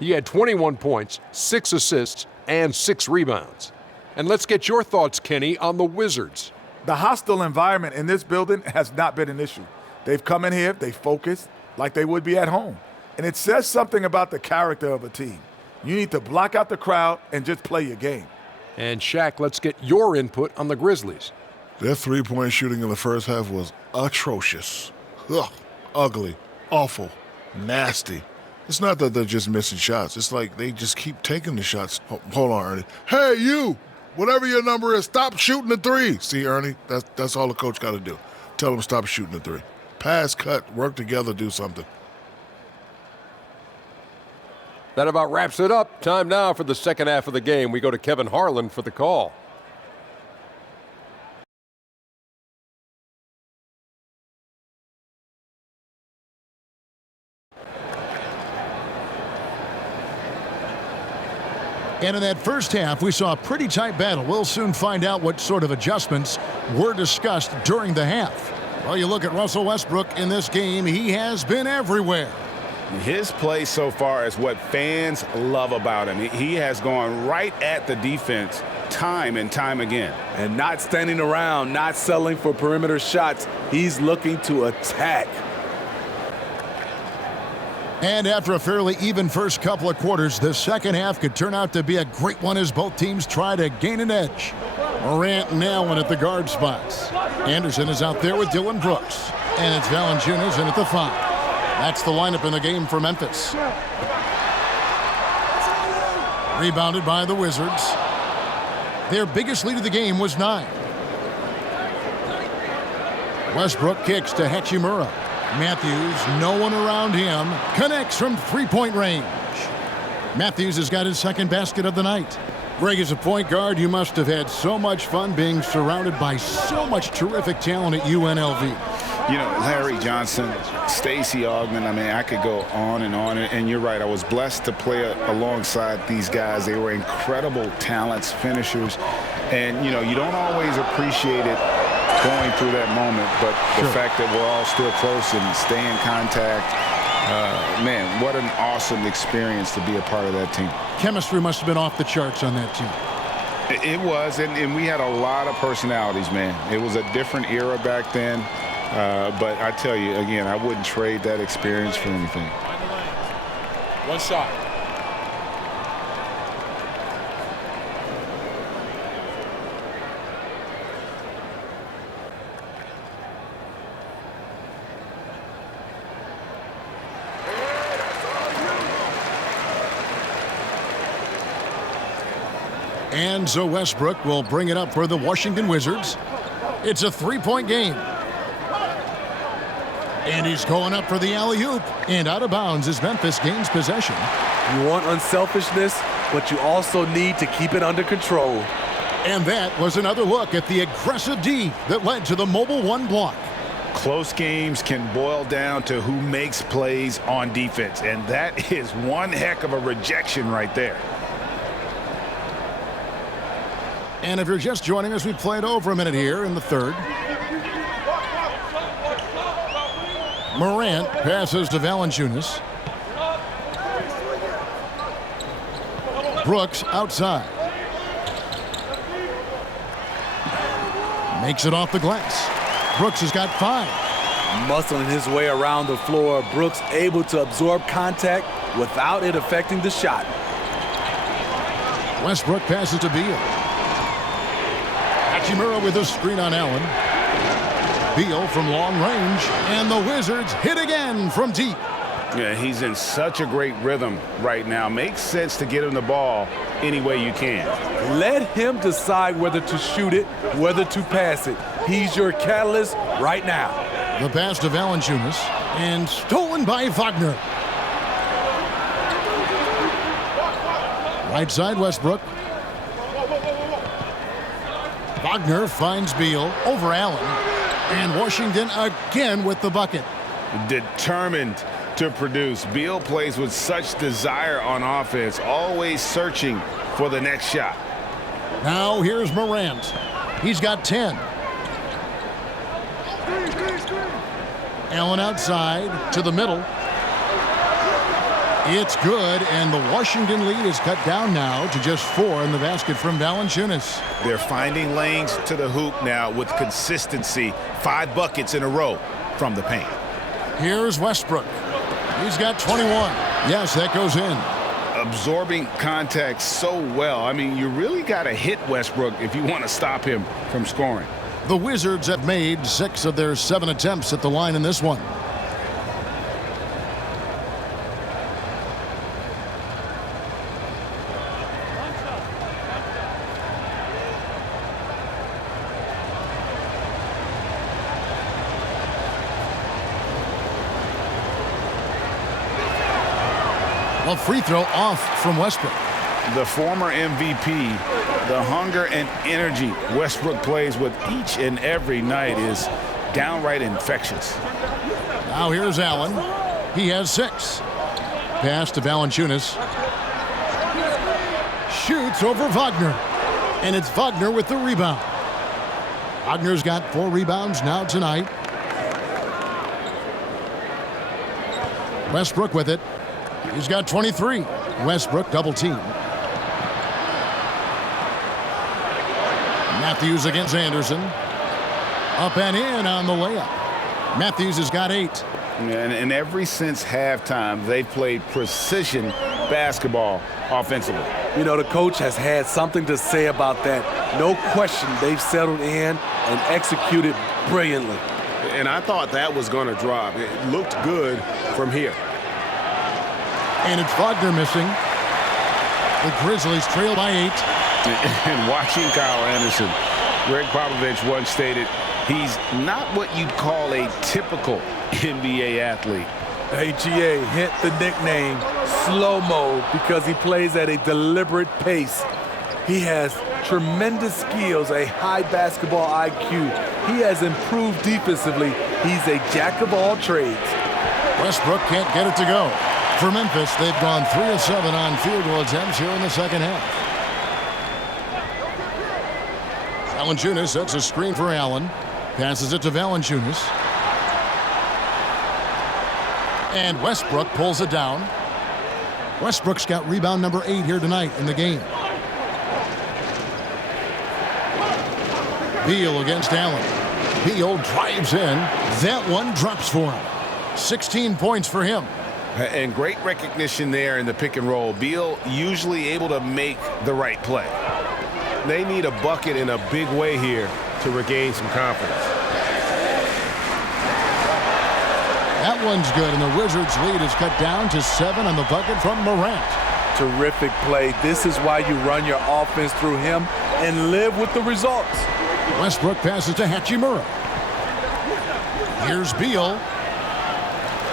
He had 21 points, 6 assists, and 6 rebounds. And let's get your thoughts, Kenny, on the Wizards. The hostile environment in this building has not been an issue. They've come in here, they focus like they would be at home. And it says something about the character of a team. You need to block out the crowd and just play your game. And Shaq, let's get your input on the Grizzlies. Their three-point shooting in the first half was atrocious. Ugh, ugly, awful, nasty. It's not that they're just missing shots. It's like they just keep taking the shots. Hold on, Ernie. Hey, you! Whatever your number is, stop shooting the 3. See, Ernie, that's all the coach got to do. Tell them stop shooting the 3. Pass, cut, work together, do something. That about wraps it up. Time now for the second half of the game. We go to Kevin Harlan for the call. And in that first half, we saw a pretty tight battle. We'll soon find out what sort of adjustments were discussed during the half. Well, you look at Russell Westbrook in this game, he has been everywhere. His play so far is what fans love about him. He has gone right at the defense time and time again. And not standing around, not settling for perimeter shots. He's looking to attack. And after a fairly even first couple of quarters, the second half could turn out to be a great one as both teams try to gain an edge. Morant and Allen at the guard spots. Anderson is out there with Dylan Brooks. And it's Valanciunas in at the 5. That's the lineup in the game for Memphis. Rebounded by the Wizards. Their biggest lead of the game was 9. Westbrook kicks to Hachimura. Matthews, no one around him, connects from three-point range. Matthews has got his second basket of the night. Greg, as a point guard, you must have had so much fun being surrounded by so much terrific talent at UNLV. You know, Larry Johnson, Stacey Augmon, I mean, I could go on. And you're right, I was blessed to play alongside these guys. They were incredible talents, finishers. And, you know, you don't always appreciate it going through that moment, but the fact that we're all still close and stay in contact, man, what an awesome experience to be a part of that team. Chemistry must have been off the charts on that team. It was, and we had a lot of personalities, man. It was a different era back then, but I tell you, again, I wouldn't trade that experience for anything. One shot. And so Westbrook will bring it up for the Washington Wizards. It's a three-point game. And he's going up for the alley-oop. And out of bounds as Memphis gains possession. You want unselfishness, but you also need to keep it under control. And that was another look at the aggressive D that led to the mobile one block. Close games can boil down to who makes plays on defense, and that is one heck of a rejection right there. And if you're just joining us, we played over a minute here in the third. Morant passes to Valanciunas. Brooks outside. Makes it off the glass. Brooks has got 5. Muscling his way around the floor, Brooks able to absorb contact without it affecting the shot. Westbrook passes to Beal. Hachimura with a screen on Allen. Beal from long range, and the Wizards hit again from deep. Yeah, he's in such a great rhythm right now. Makes sense to get him the ball any way you can. Let him decide whether to shoot it, whether to pass it. He's your catalyst right now. The pass to Valanciunas, and stolen by Wagner. Right side, Westbrook. Wagner finds Beal over Allen. And Washington again with the bucket. Determined to produce. Beal plays with such desire on offense, always searching for the next shot. Now here's Morant. He's got 10. Allen outside to the middle. It's good, and the Washington lead is cut down now to just 4 in the basket from Valanciunas. They're finding lanes to the hoop now with consistency. 5 buckets in a row from the paint. Here's Westbrook. He's got 21. Yes, that goes in. Absorbing contact so well. I mean, you really got to hit Westbrook if you want to stop him from scoring. The Wizards have made 6 of their 7 attempts at the line in this one. A free throw off from Westbrook. The former MVP, the hunger and energy Westbrook plays with each and every night is downright infectious. Now here's Allen. He has 6. Pass to Valanciunas. Shoots over Wagner. And it's Wagner with the rebound. Wagner's got 4 rebounds now tonight. Westbrook with it. He's got 23. Westbrook double team. Matthews against Anderson. Up and in on the layup. Matthews has got 8. And ever since halftime, they've played precision basketball offensively. You know, the coach has had something to say about that. No question, they've settled in and executed brilliantly. And I thought that was going to drop. It looked good from here. And it's Wagner missing. The Grizzlies trail by 8. And watching Kyle Anderson, Greg Popovich once stated, he's not what you'd call a typical NBA athlete. AGA hit the nickname Slow-Mo because he plays at a deliberate pace. He has tremendous skills, a high basketball IQ. He has improved defensively. He's a jack of all trades. Westbrook can't get it to go. For Memphis, they've gone 3 of 7 on field goal attempts here in the second half. Valanciunas sets a screen for Allen. Passes it to Valanciunas. And Westbrook pulls it down. Westbrook's got rebound number 8 here tonight in the game. Beal against Allen. Beal drives in. That one drops for him. 16 points for him. And great recognition there in the pick and roll. Beal usually able to make the right play. They need a bucket in a big way here to regain some confidence. That one's good, and the Wizards' lead is cut down to 7 on the bucket from Morant. Terrific play. This is why you run your offense through him and live with the results. Westbrook passes to Hachimura. Here's Beal.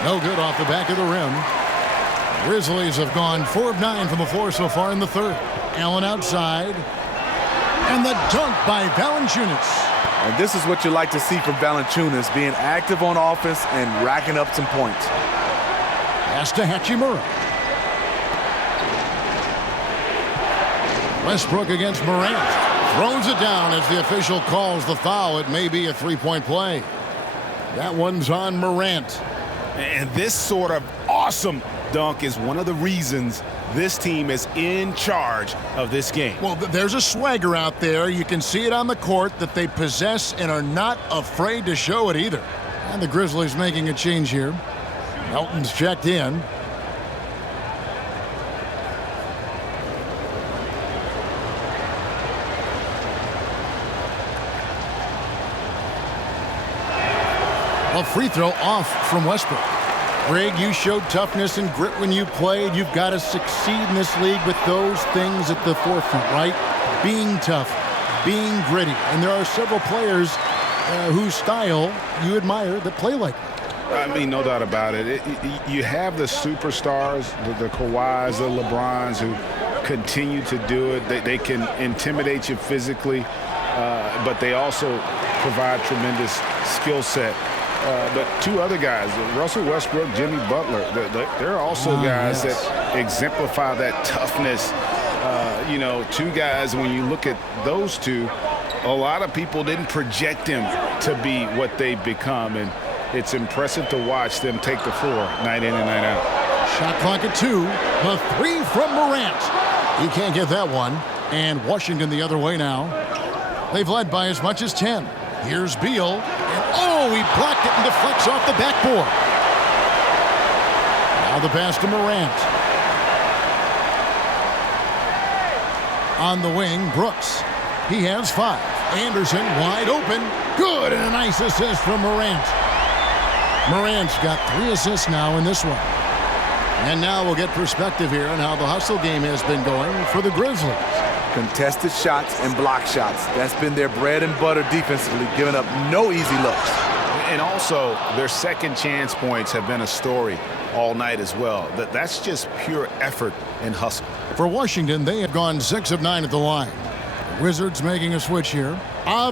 No good off the back of the rim. Grizzlies have gone 4 of 9 from the floor so far in the third. Allen outside. And the dunk by Valanciunas. And this is what you like to see from Valanciunas, being active on offense and racking up some points. Pass to Hachimura. Westbrook against Morant. Throws it down as the official calls the foul. It may be a three-point play. That one's on Morant. And this sort of awesome dunk is one of the reasons this team is in charge of this game. Well, there's a swagger out there. You can see it on the court that they possess and are not afraid to show it either. And the Grizzlies making a change here. Melton's checked in. A free throw off from Westbrook. Greg, you showed toughness and grit when you played. You've got to succeed in this league with those things at the forefront, right? Being tough, being gritty. And there are several players whose style you admire that play like that. I mean, no doubt about it. You have the superstars, the Kawhis, the LeBrons, who continue to do it. They can intimidate you physically, but they also provide tremendous skill set. But two other guys, Russell Westbrook, Jimmy Butler, they're also guys that exemplify that toughness. You know, two guys, when you look at those two, a lot of people didn't project them to be what they've become, and it's impressive to watch them take the floor night in and night out. Shot clock at 2. The three from Morant. He can't get that one. And Washington the other way now. They've led by as much as 10. Here's Beal. And he blocked it and deflects off the backboard. Now the pass to Morant. On the wing, Brooks. He has 5. Anderson wide open. Good, and a nice assist from Morant. Morant's got 3 assists now in this one. And now we'll get perspective here on how the hustle game has been going for the Grizzlies. Contested shots and block shots. That's been their bread and butter defensively, giving up no easy looks. And also, their second chance points have been a story all night as well. That's just pure effort and hustle. For Washington, they have gone 6 of 9 at the line. The Wizards making a switch here.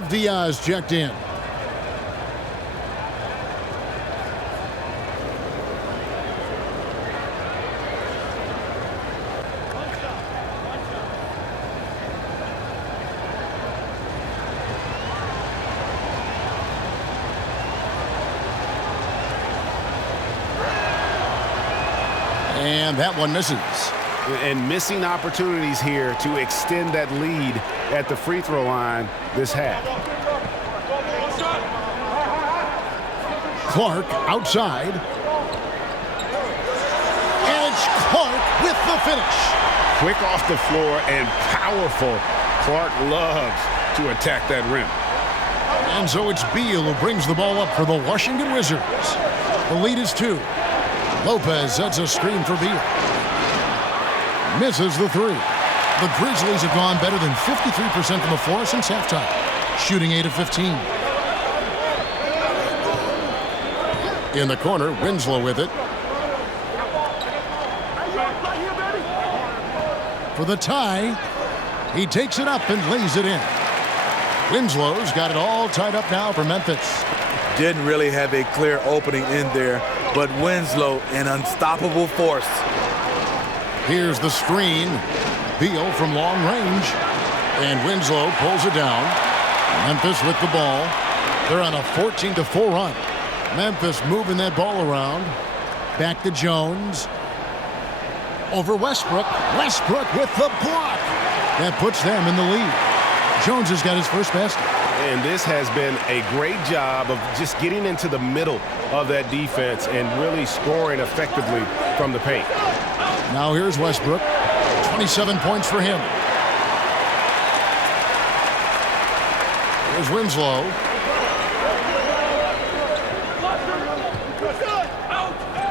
Diaz checked in. And that one misses. And missing opportunities here to extend that lead at the free throw line this half. Clark outside. And it's Clark with the finish. Quick off the floor and powerful. Clark loves to attack that rim. And so it's Beal who brings the ball up for the Washington Wizards. The lead is 2. Lopez sets a screen for Beal. Misses the 3. The Grizzlies have gone better than 53% from the floor since halftime, shooting 8 of 15. In the corner, Winslow with it. For the tie, he takes it up and lays it in. Winslow's got it all tied up now for Memphis. Didn't really have a clear opening in there, but Winslow, an unstoppable force. Here's the screen. Beal from long range. And Winslow pulls it down. Memphis with the ball. They're on a 14-4 run. Memphis moving that ball around. Back to Jones. Over Westbrook. Westbrook with the block. That puts them in the lead. Jones has got his first basket. And this has been a great job of just getting into the middle of that defense and really scoring effectively from the paint. Now here's Westbrook. 27 points for him. Here's Winslow.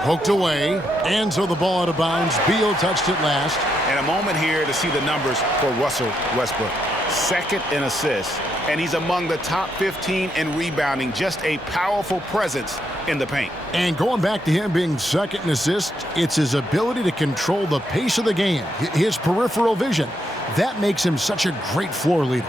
Poked away, and so the ball out of bounds. Beal touched it last. And a moment here to see the numbers for Russell Westbrook. Second in assists, and he's among the top 15 in rebounding. Just a powerful presence in the paint. And going back to him being second in assists, it's his ability to control the pace of the game, his peripheral vision. That makes him such a great floor leader.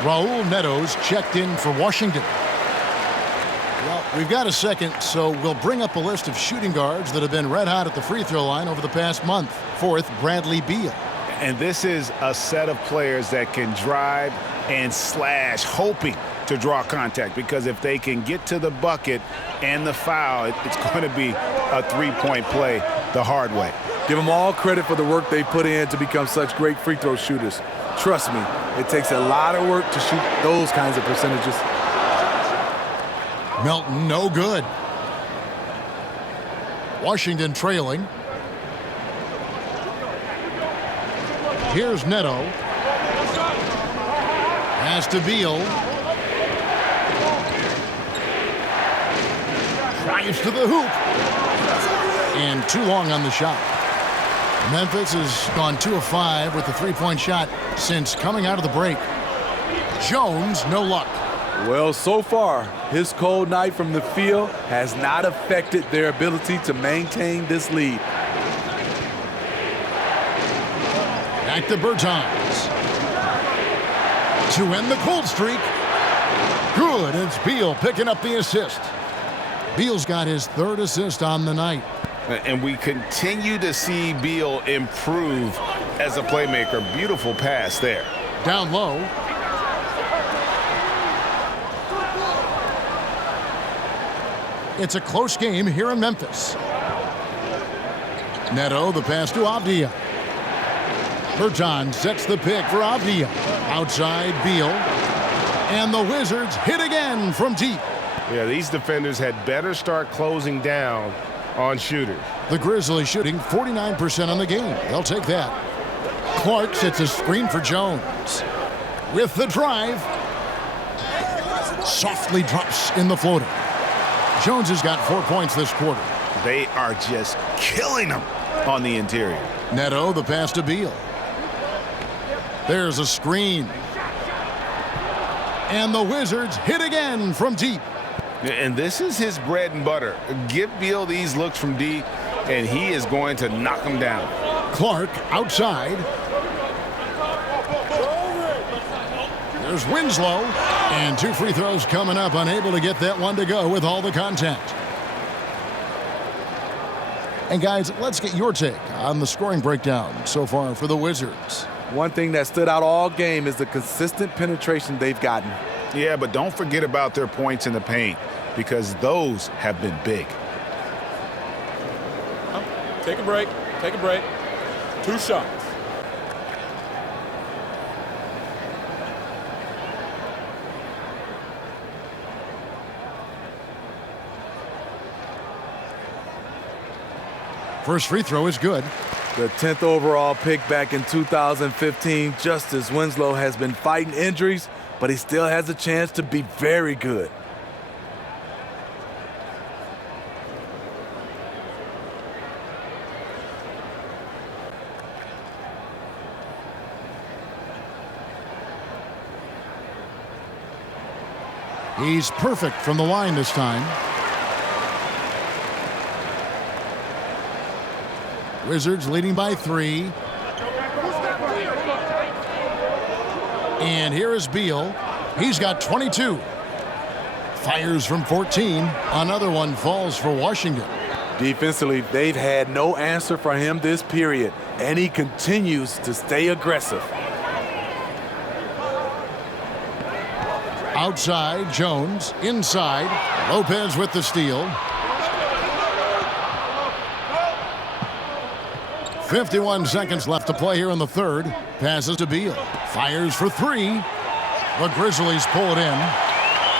Raul Neto's checked in for Washington. Well, we've got a second, so we'll bring up a list of shooting guards that have been red hot at the free throw line over the past month. Fourth, Bradley Beal. And this is a set of players that can drive and slash, hoping to draw contact, because if they can get to the bucket and the foul, it's going to be a three-point play the hard way. Give them all credit for the work they put in to become such great free throw shooters. Trust me, it takes a lot of work to shoot those kinds of percentages. Melton, no good. Washington trailing. Here's Neto. Pass to Beal. Drives to the hoop. And too long on the shot. Memphis has gone 2 of 5 with the three-point shot since coming out of the break. Jones, no luck. Well, so far, his cold night from the field has not affected their ability to maintain this lead. Back to Bertans. To end the cold streak. Good, it's Beal picking up the assist. Beal's got his third assist on the night. And we continue to see Beal improve as a playmaker. Beautiful pass there. Down low. It's a close game here in Memphis. Neto, the pass to Avdia. Bertans sets the pick for Avdia. Outside Beal. And the Wizards hit again from deep. Yeah, these defenders had better start closing down on shooters. The Grizzlies shooting 49% on the game. They'll take that. Clark sets a screen for Jones. With the drive. Softly drops in the floater. Jones has got 4 points this quarter. They are just killing them on the interior. Neto, the pass to Beal. There's a screen. And the Wizards hit again from deep. And this is his bread and butter. Give Beal these looks from deep, and he is going to knock them down. Clark outside. There's Winslow. And 2 free throws coming up, unable to get that one to go with all the contact. And guys, let's get your take on the scoring breakdown so far for the Wizards. One thing that stood out all game is the consistent penetration they've gotten. Yeah, but don't forget about their points in the paint, because those have been big. Take a break. Take a break. 2 shots. First free throw is good. The 10th overall pick back in 2015, Justice Winslow has been fighting injuries, but he still has a chance to be very good. He's perfect from the line this time. Wizards leading by 3. And here is Beal. He's got 22. Fires from 14. Another one falls for Washington. Defensively, they've had no answer for him this period, and he continues to stay aggressive. Outside, Jones. Inside, Lopez with the steal. 51 seconds left to play here in the third. Passes to Beal. Fires for three. The Grizzlies pull it in.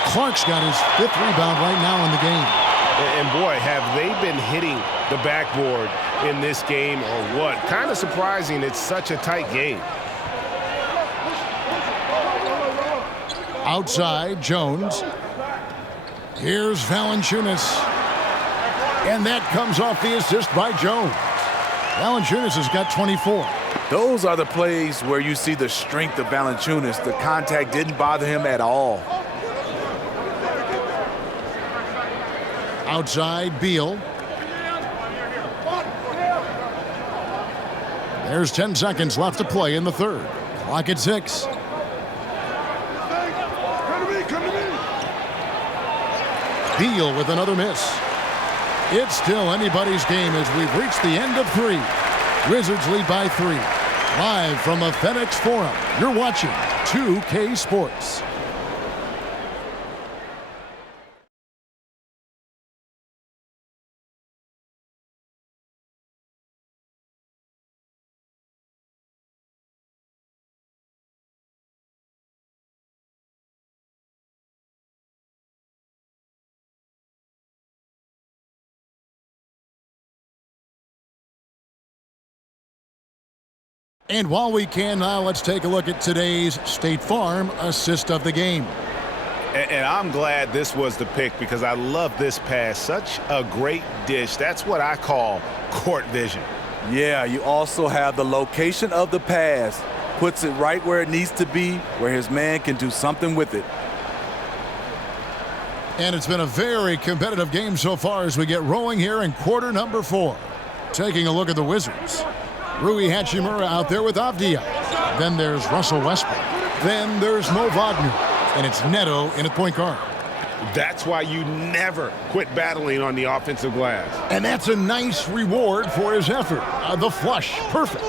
Clark's got his 5th rebound right now in the game. And boy, have they been hitting the backboard in this game or what? Kind of surprising it's such a tight game. Outside, Jones. Here's Valanciunas. And that comes off the assist by Jones. Valanciunas has got 24. Those are the plays where you see the strength of Valanciunas. The contact didn't bother him at all. Outside, Beal. There's 10 seconds left to play in the third. Clock at 6. Beal with another miss. It's still anybody's game as we've reached the end of 3. Wizards lead by 3. Live from the FedEx Forum, you're watching 2K Sports. And while we can now, let's take a look at today's State Farm assist of the game. And I'm glad this was the pick because I love this pass. Such a great dish. That's what I call court vision. Yeah, you also have the location of the pass. Puts it right where it needs to be, where his man can do something with it. And it's been a very competitive game so far as we get rolling here in quarter number 4. Taking a look at the Wizards. Rui Hachimura out there with Avdia. Then there's Russell Westbrook. Then there's Mo Wagner. And it's Neto in at point guard. That's why you never quit battling on the offensive glass. And that's a nice reward for his effort. The flush, perfect.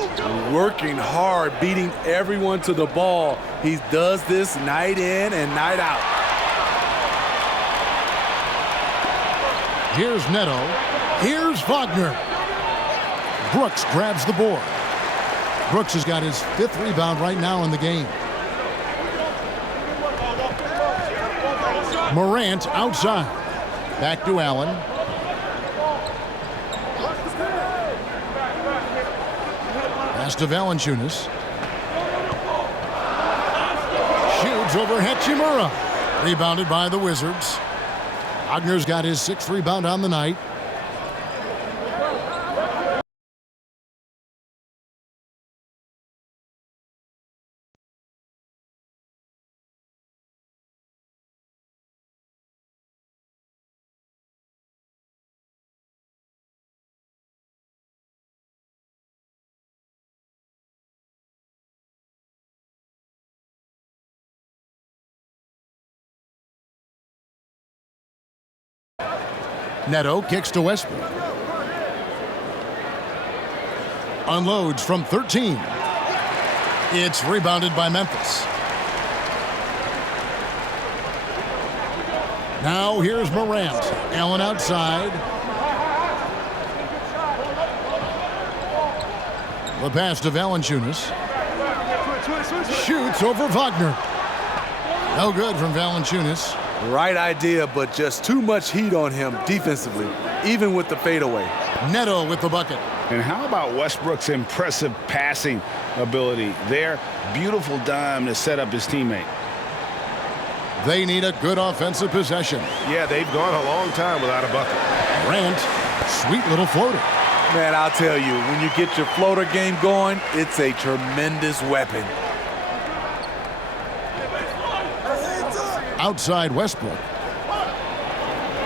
Working hard, beating everyone to the ball. He does this night in and night out. Here's Neto. Here's Wagner. Brooks grabs the board. Brooks has got his 5th rebound right now in the game. Morant outside. Back to Allen. Pass to Valanciunas. Shoots over Hachimura. Rebounded by the Wizards. Wagner's got his 6th rebound on the night. Neto kicks to Westbrook. Unloads from 13. It's rebounded by Memphis. Now here's Morant. Allen outside. The pass to Valanciunas. Shoots over Wagner. No good from Valanciunas. Right idea, but just too much heat on him defensively, even with the fadeaway. Neto with the bucket. And how about Westbrook's impressive passing ability there? Beautiful dime to set up his teammate. They need a good offensive possession. Yeah, they've gone a long time without a bucket. Grant, sweet little floater. Man, I'll tell you, when you get your floater game going, it's a tremendous weapon. Outside Westbrook.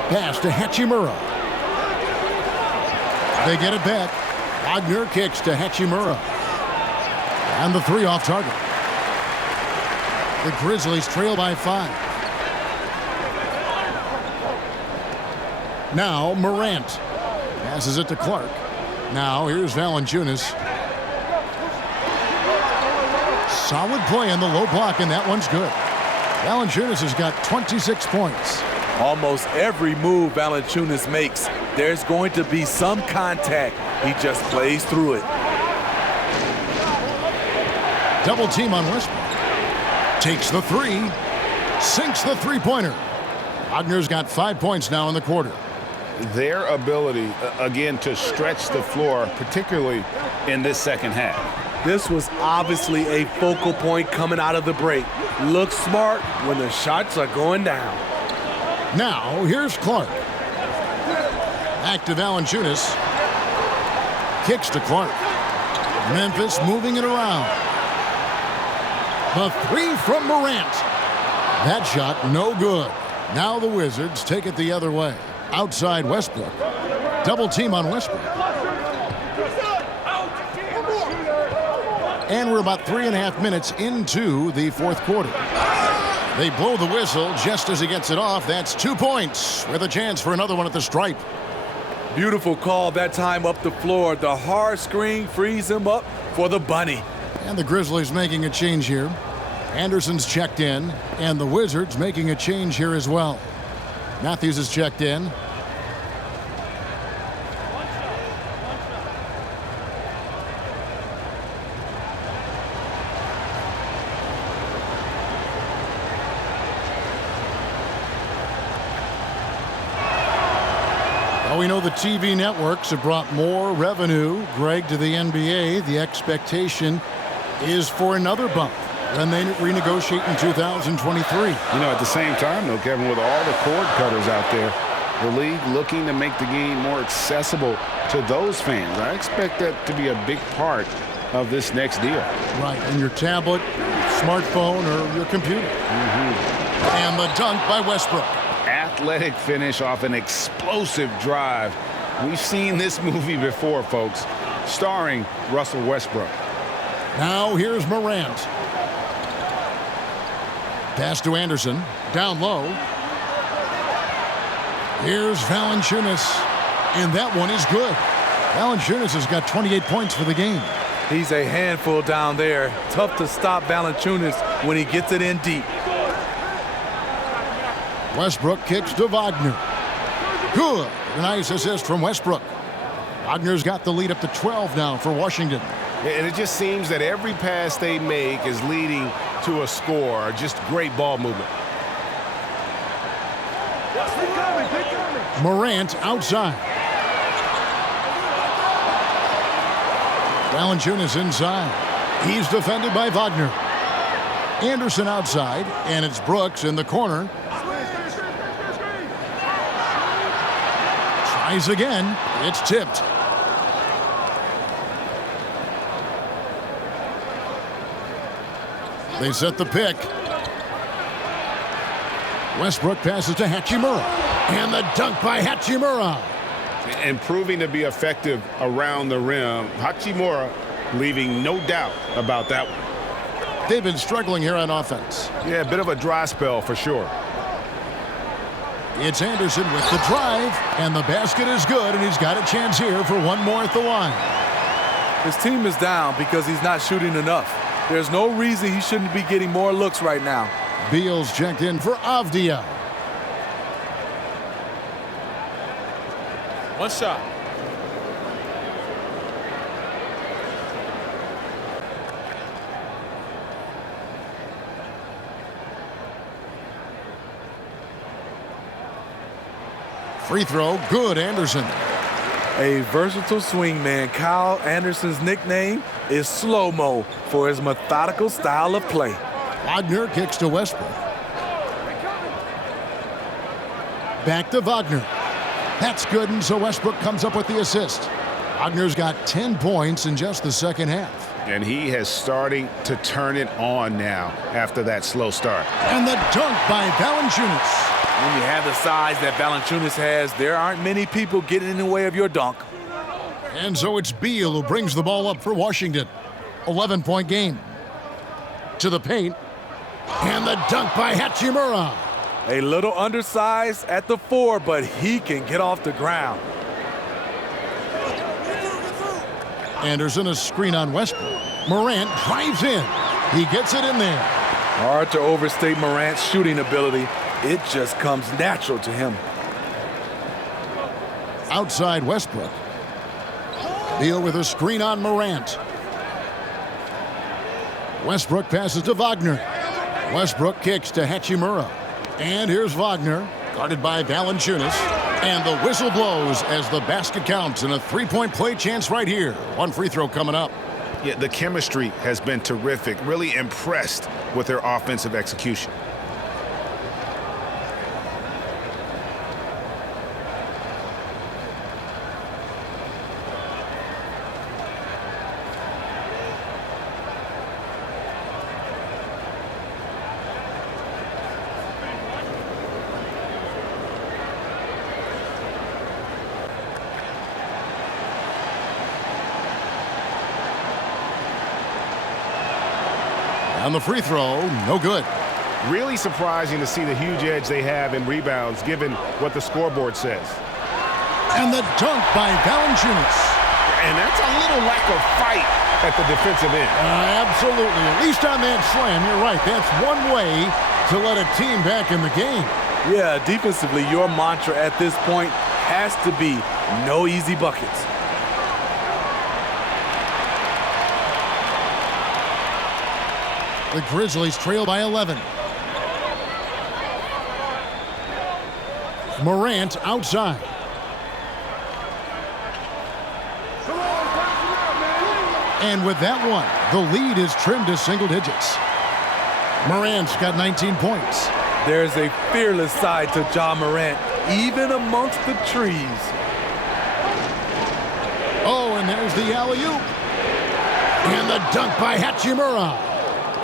Pass to Hachimura. They get it back. Wagner kicks to Hachimura. And the 3 off target. The Grizzlies trail by 5. Now Morant. Passes it to Clark. Now here's Valanciunas. Solid play in the low block, and that one's good. Valanciunas has got 26 points. Almost every move Valanciunas makes, there's going to be some contact. He just plays through it. Double team on Westbrook. Takes the three. Sinks the three-pointer. Wagner's got 5 points now in the quarter. Their ability, again, to stretch the floor, particularly in this second half. This was obviously a focal point coming out of the break. Look smart when the shots are going down. Now, here's Clark. Back to Valanciunas. Kicks to Clark. Memphis moving it around. The three from Morant. That shot, no good. Now the Wizards take it the other way. Outside Westbrook. Double team on Westbrook. And we're about 3.5 minutes into the fourth quarter. They blow the whistle just as he gets it off. That's 2 points with a chance for another one at the stripe. Beautiful call that time up the floor. The hard screen frees him up for the bunny. And the Grizzlies making a change here. Anderson's checked in, and the Wizards making a change here as well. Matthews is checked in. Well, we know the TV networks have brought more revenue, Greg, to the NBA. The expectation is for another bump when they renegotiate in 2023. You know, at the same time, though, Kevin, with all the cord cutters out there, the league looking to make the game more accessible to those fans. I expect that to be a big part of this next deal. Right, on your tablet, smartphone, or your computer. And the dunk by Westbrook. Athletic finish off an explosive drive. We've seen this movie before, folks, starring Russell Westbrook. Now here's Morant. Pass to Anderson. Down low. Here's Valanciunas. And that one is good. Valanciunas has got 28 points for the game. He's a handful down there. Tough to stop Valanciunas when he gets it in deep. Westbrook kicks to Wagner. Good. A nice assist from Westbrook. Wagner's got the lead up to 12 now for Washington. And it just seems that every pass they make is leading to a score. Just great ball movement. Morant outside. Valanciunas inside. He's defended by Wagner. Anderson outside, and it's Brooks in the corner. Tries again. It's tipped. They set the pick. Westbrook passes to Hachimura. And the dunk by Hachimura. And proving to be effective around the rim. Hachimura leaving no doubt about that one. They've been struggling here on offense. Yeah, a bit of a dry spell for sure. It's Anderson with the drive, and the basket is good, and he's got a chance here for one more at the line. His team is down because he's not shooting enough. There's no reason he shouldn't be getting more looks right now. Beal's checked in for Avdia. One shot. Free throw, good, Anderson. A versatile swingman. Kyle Anderson's nickname is Slow-Mo for his methodical style of play. Wagner kicks to Westbrook. Back to Wagner. That's good, and so Westbrook comes up with the assist. Wagner's got 10 points in just the second half. And he has starting to turn it on now after that slow start. And the dunk by Valanciunas. When you have the size that Valanciunas has, there aren't many people getting in the way of your dunk. And so it's Beal who brings the ball up for Washington. 11-point game. To the paint. And the dunk by Hachimura. A little undersized at the 4, but he can get off the ground. Anderson, a screen on Westbrook. Morant drives in. He gets it in there. Hard to overstate Morant's shooting ability. It just comes natural to him. Outside Westbrook. Beal with a screen on Morant. Westbrook passes to Wagner. Westbrook kicks to Hachimura. And here's Wagner, guarded by Valanciunas. And the whistle blows as the basket counts and a three-point play chance right here. One free throw coming up. Yeah, the chemistry has been terrific. Really impressed with their offensive execution. On the free throw, no good. Really surprising to see the huge edge they have in rebounds, given what the scoreboard says. And the dunk by Valanciunas. And that's a little lack of fight at the defensive end. Absolutely. At least on that slam, you're right. That's one way to let a team back in the game. Yeah, defensively, your mantra at this point has to be no easy buckets. The Grizzlies trail by 11. Morant outside. And with that one, the lead is trimmed to single digits. Morant's got 19 points. There's a fearless side to Ja Morant, even amongst the trees. Oh, and there's the alley-oop. And the dunk by Hachimura.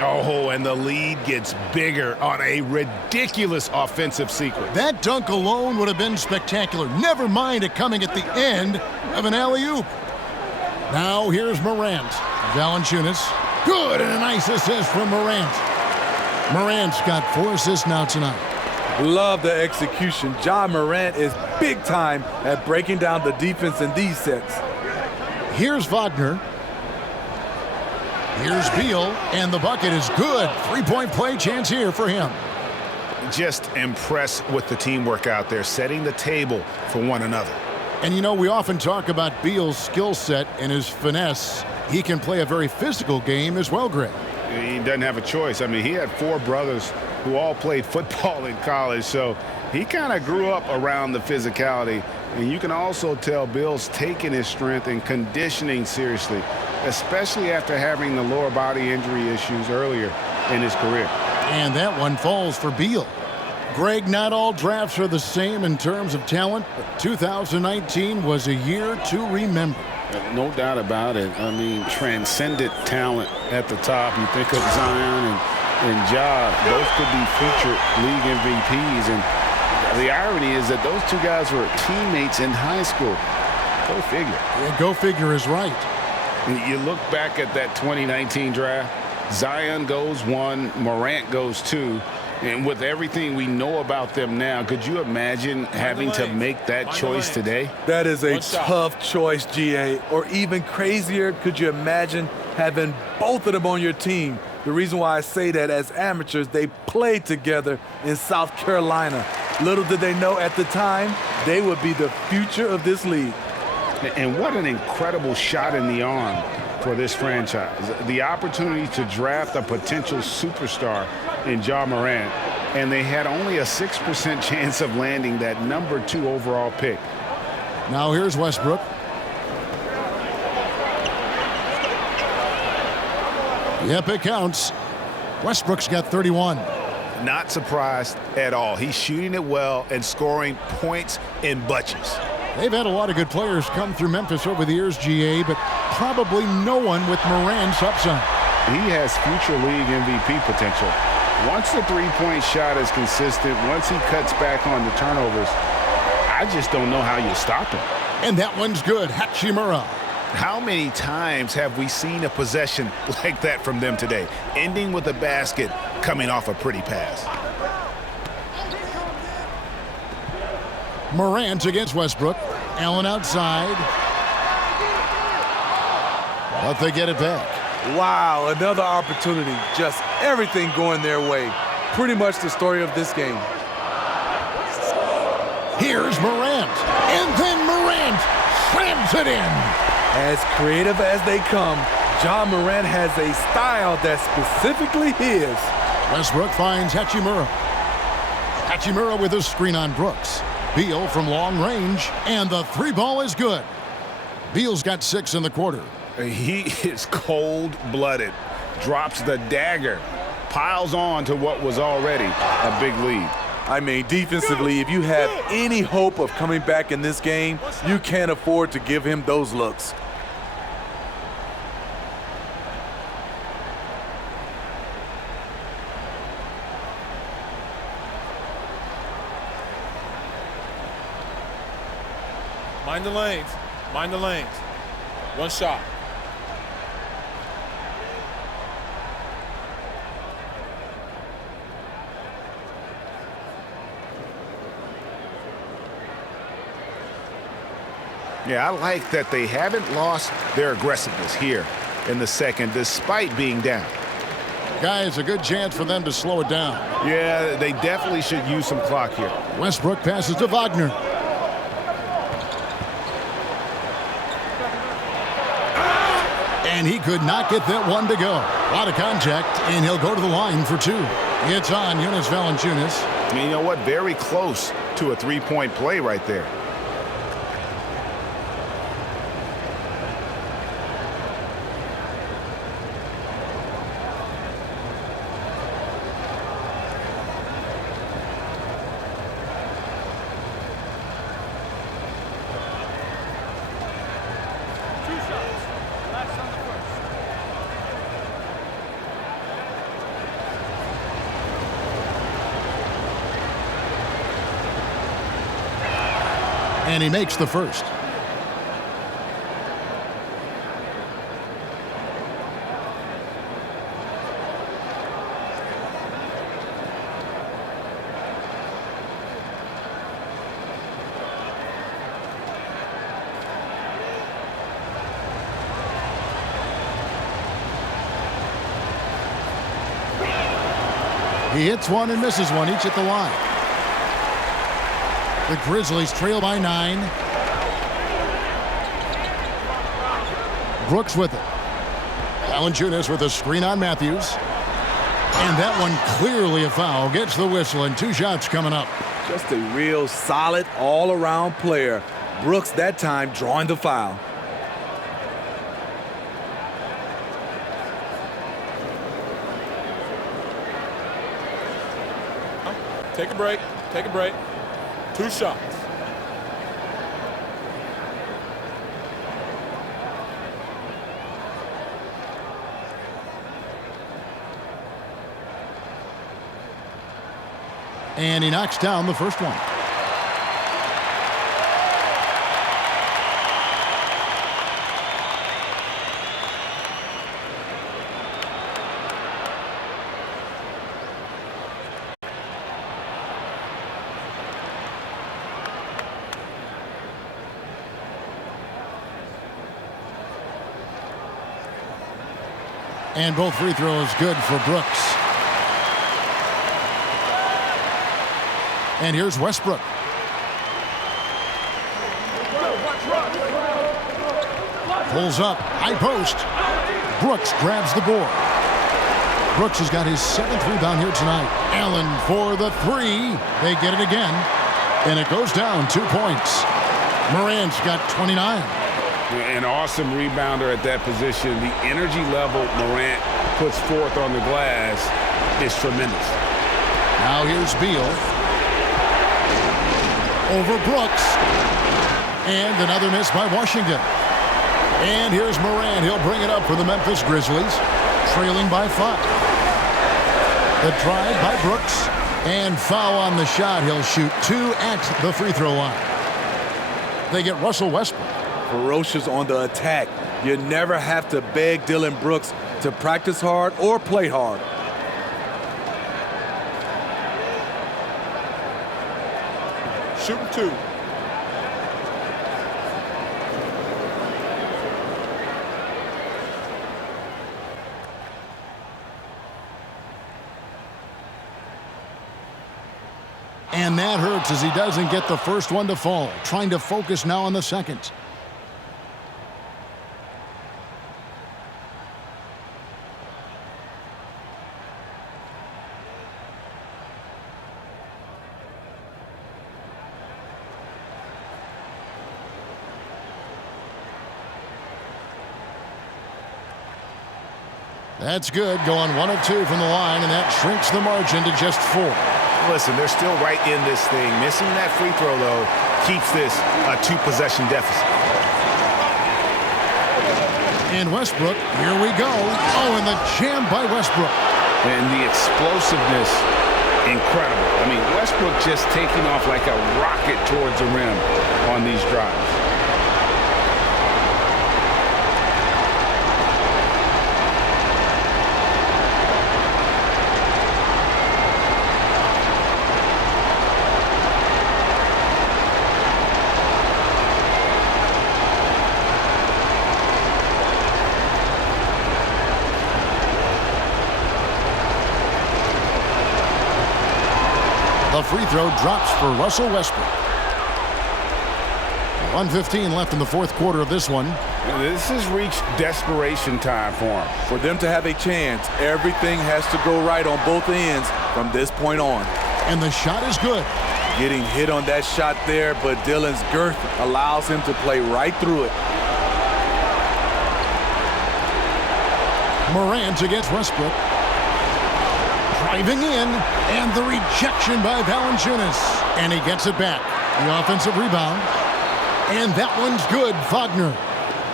Oh, and the lead gets bigger on a ridiculous offensive sequence. That dunk alone would have been spectacular. Never mind it coming at the end of an alley-oop. Now here's Morant. Valanciunas. Good, and a nice assist from Morant. Morant's got 4 assists now tonight. Love the execution. Ja Morant is big time at breaking down the defense in these sets. Here's Wagner. Here's Beal, and the bucket is good. Three-point play chance here for him. Just impressed with the teamwork out there, setting the table for one another. And you know, we often talk about Beal's skill set and his finesse. He can play a very physical game as well, Greg. He doesn't have a choice. I mean, he had 4 brothers who all played football in college, so he kind of grew up around the physicality. And you can also tell Beal's taking his strength and conditioning seriously, especially after having the lower body injury issues earlier in his career. And that one falls for Beal. Greg, not all drafts are the same in terms of talent, but 2019 was a year to remember. No doubt about it. I mean, transcendent talent at the top. You think of Zion and Ja, both could be future league MVPs. And the irony is that those 2 guys were teammates in high school. Go figure. Yeah, go figure is right. You look back at that 2019 draft, Zion goes 1, Morant goes 2. And with everything we know about them now, could you imagine having to make that choice today? That is a tough choice, GA. Or even crazier, could you imagine having both of them on your team? The reason why I say that, as amateurs, they played together in South Carolina. Little did they know at the time, they would be the future of this league. And what an incredible shot in the arm for this franchise. The opportunity to draft a potential superstar in Ja Morant, and they had only a 6% chance of landing that number 2 overall pick. Now here's Westbrook. Yep, it counts. Westbrook's got 31. Not surprised at all. He's shooting it well and scoring points in bunches. They've had a lot of good players come through Memphis over the years, GA, but probably no one with Morant's upside. He has future league MVP potential. Once the three-point shot is consistent, once he cuts back on the turnovers, I just don't know how you stop him. And that one's good. Hachimura. How many times have we seen a possession like that from them today, ending with a basket coming off a pretty pass? Morant against Westbrook. Allen outside. But they get it back. Wow, another opportunity. Just everything going their way. Pretty much the story of this game. Here's Morant. And then Morant slams it in. As creative as they come, Ja Morant has a style that's specifically his. Westbrook finds Hachimura. Hachimura with a screen on Brooks. Beal from long range, and the three ball is good. Beal's got 6 in the quarter. He is cold-blooded. Drops the dagger. Piles on to what was already a big lead. I mean, defensively, if you have any hope of coming back in this game, you can't afford to give him those looks. Mind the lanes. Mind the lanes. One shot. Yeah, I like that they haven't lost their aggressiveness here in the second, despite being down. Guys, a good chance for them to slow it down. Yeah, they definitely should use some clock here. Westbrook passes to Wagner. And he could not get that one to go. A lot of contact, and he'll go to the line for 2. It's on Jonas Valanciunas. And you know what? Very close to a three-point play right there. And he makes the first. He hits one and misses one, each at the line. The Grizzlies trail by 9. Brooks with it. Valanciunas with a screen on Matthews. And that one clearly a foul. Gets the whistle, and 2 shots coming up. Just a real solid all-around player. Brooks that time drawing the foul. Take a break. Take a break. 2 shots. And he knocks down the first one. And both free throws good for Brooks. And here's Westbrook. Pulls up, high post. Brooks grabs the board. Brooks has got his 7th rebound here tonight. Allen for the 3. They get it again. And it goes down 2 points. Morant's got 29. An awesome rebounder at that position. The energy level Morant puts forth on the glass is tremendous. Now here's Beal. Over Brooks. And another miss by Washington. And here's Morant. He'll bring it up for the Memphis Grizzlies, trailing by 5. The drive by Brooks. And foul on the shot. He'll shoot 2 at the free throw line. They get Russell Westbrook. Ferocious on the attack. You never have to beg Dillon Brooks to practice hard or play hard. Shooting 2. And that hurts as he doesn't get the first one to fall. Trying to focus now on the second. That's good, going 1 of 2 from the line, and that shrinks the margin to just 4. Listen, they're still right in this thing. Missing that free throw, though, keeps this a 2-possession deficit. And Westbrook, here we go. Oh, and the jam by Westbrook. And the explosiveness, incredible. I mean, Westbrook just taking off like a rocket towards the rim on these drives. The free throw drops for Russell Westbrook. 1:15 left in the fourth quarter of this one. This has reached desperation time for him. For them to have a chance, everything has to go right on both ends from this point on. And the shot is good. Getting hit on that shot there, but Dillon's girth allows him to play right through it. Morant against Westbrook. Driving in, and the rejection by Valanciunas. And he gets it back. The offensive rebound. And that one's good, Wagner.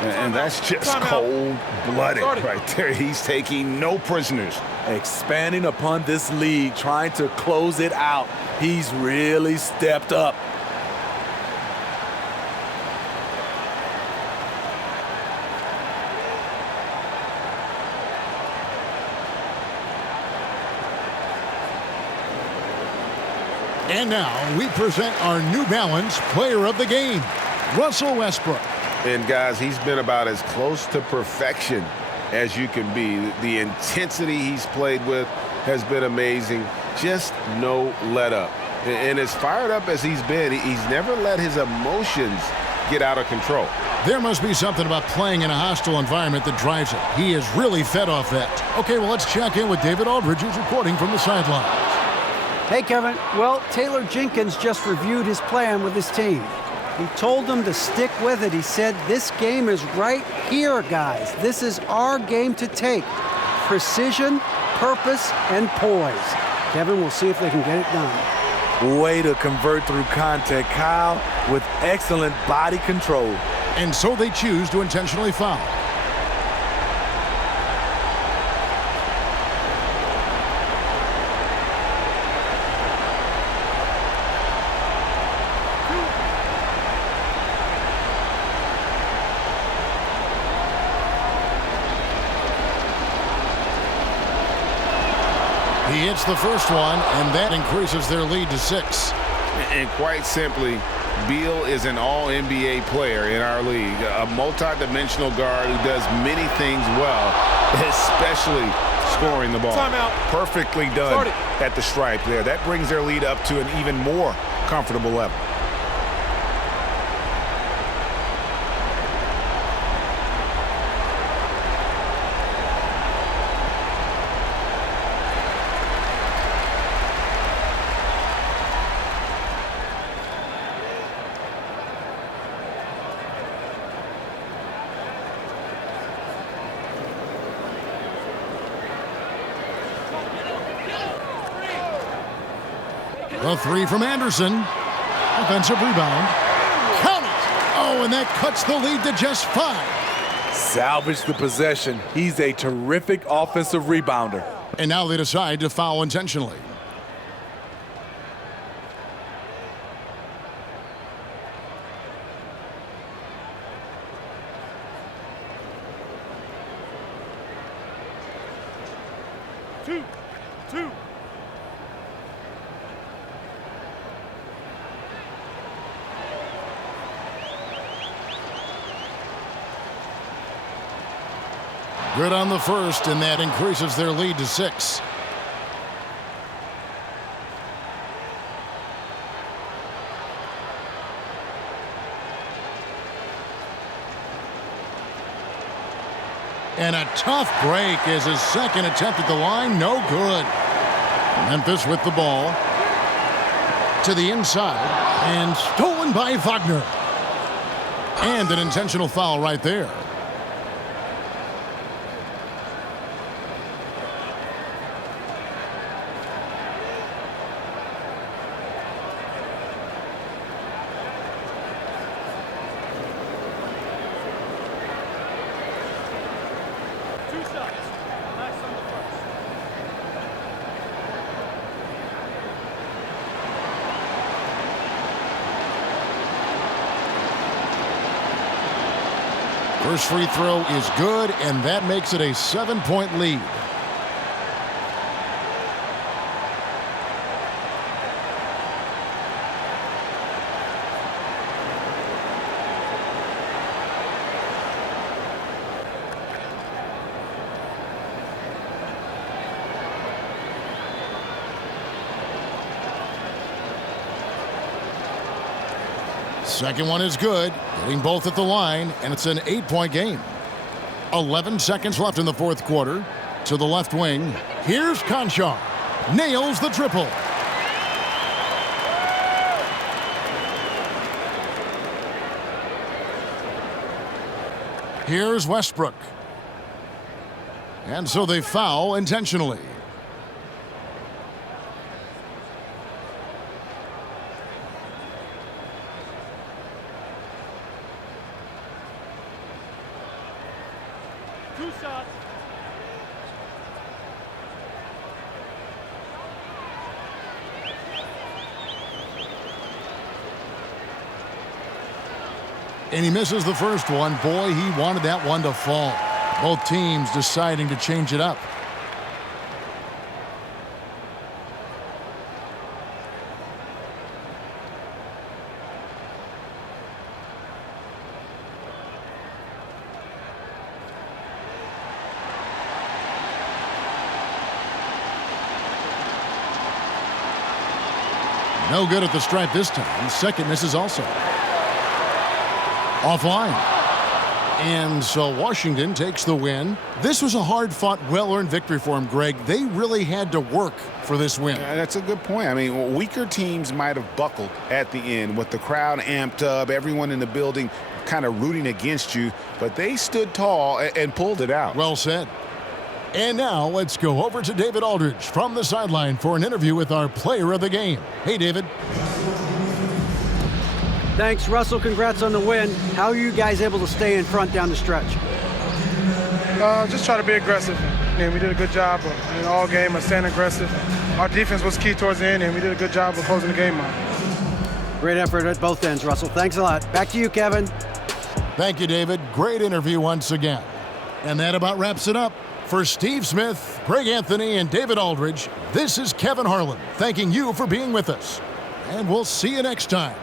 And that's just cold-blooded right there. He's taking no prisoners. Expanding upon this lead, trying to close it out. He's really stepped up. And now we present our New Balance Player of the Game, Russell Westbrook. And guys, he's been about as close to perfection as you can be. The intensity he's played with has been amazing. Just no let up. And as fired up as he's been, he's never let his emotions get out of control. There must be something about playing in a hostile environment that drives it. He is really fed off that. Okay, well, let's check in with David Aldridge, who's reporting from the sidelines. Hey, Kevin. Well, Taylor Jenkins just reviewed his plan with his team. He told them to stick with it. He said, this game is right here, guys. This is our game to take. Precision, purpose, and poise. Kevin, we'll see if they can get it done. Way to convert through contact, Kyle, with excellent body control. And so they choose to intentionally foul. He hits the first one, and that increases their lead to 6. And quite simply, Beal is an all-NBA player in our league, a multi-dimensional guard who does many things well, especially scoring the ball. Timeout. Perfectly done at the stripe there. That brings their lead up to an even more comfortable level. The three from Anderson. Offensive rebound. Count it! Oh, and that cuts the lead to just 5. Salvage the possession. He's a terrific offensive rebounder. And now they decide to foul intentionally. Two. Good on the first, and that increases their lead to 6. And a tough break is his second attempt at the line. No good. Memphis with the ball. To the inside. And stolen by Wagner. And an intentional foul right there. First free throw is good, and that makes it a 7-point lead. Second one is good, getting both at the line, and it's an 8-point game. 11 seconds left in the fourth quarter. To the left wing, here's Conchar. Nails the triple. Here's Westbrook. And so they foul intentionally. And he misses the first one. Boy, he wanted that one to fall. Both teams deciding to change it up. No good at the stripe this time. Second misses also. Offline. And so Washington takes the win. This was a hard-fought, well-earned victory for him, Greg. They really had to work for this win. That's a good point. I mean, weaker teams might have buckled at the end with the crowd amped up, everyone in the building kind of rooting against you, but they stood tall and pulled it out. Well said. And now let's go over to David Aldridge from the sideline for an interview with our player of the game. Hey, David. Thanks, Russell. Congrats on the win. How are you guys able to stay in front down the stretch? Just try to be aggressive. And we did a good job in all game of staying aggressive. Our defense was key towards the end, and we did a good job of closing the game out. Great effort at both ends, Russell. Thanks a lot. Back to you, Kevin. Thank you, David. Great interview once again. And that about wraps it up. For Steve Smith, Greg Anthony, and David Aldridge, this is Kevin Harlan thanking you for being with us. And we'll see you next time.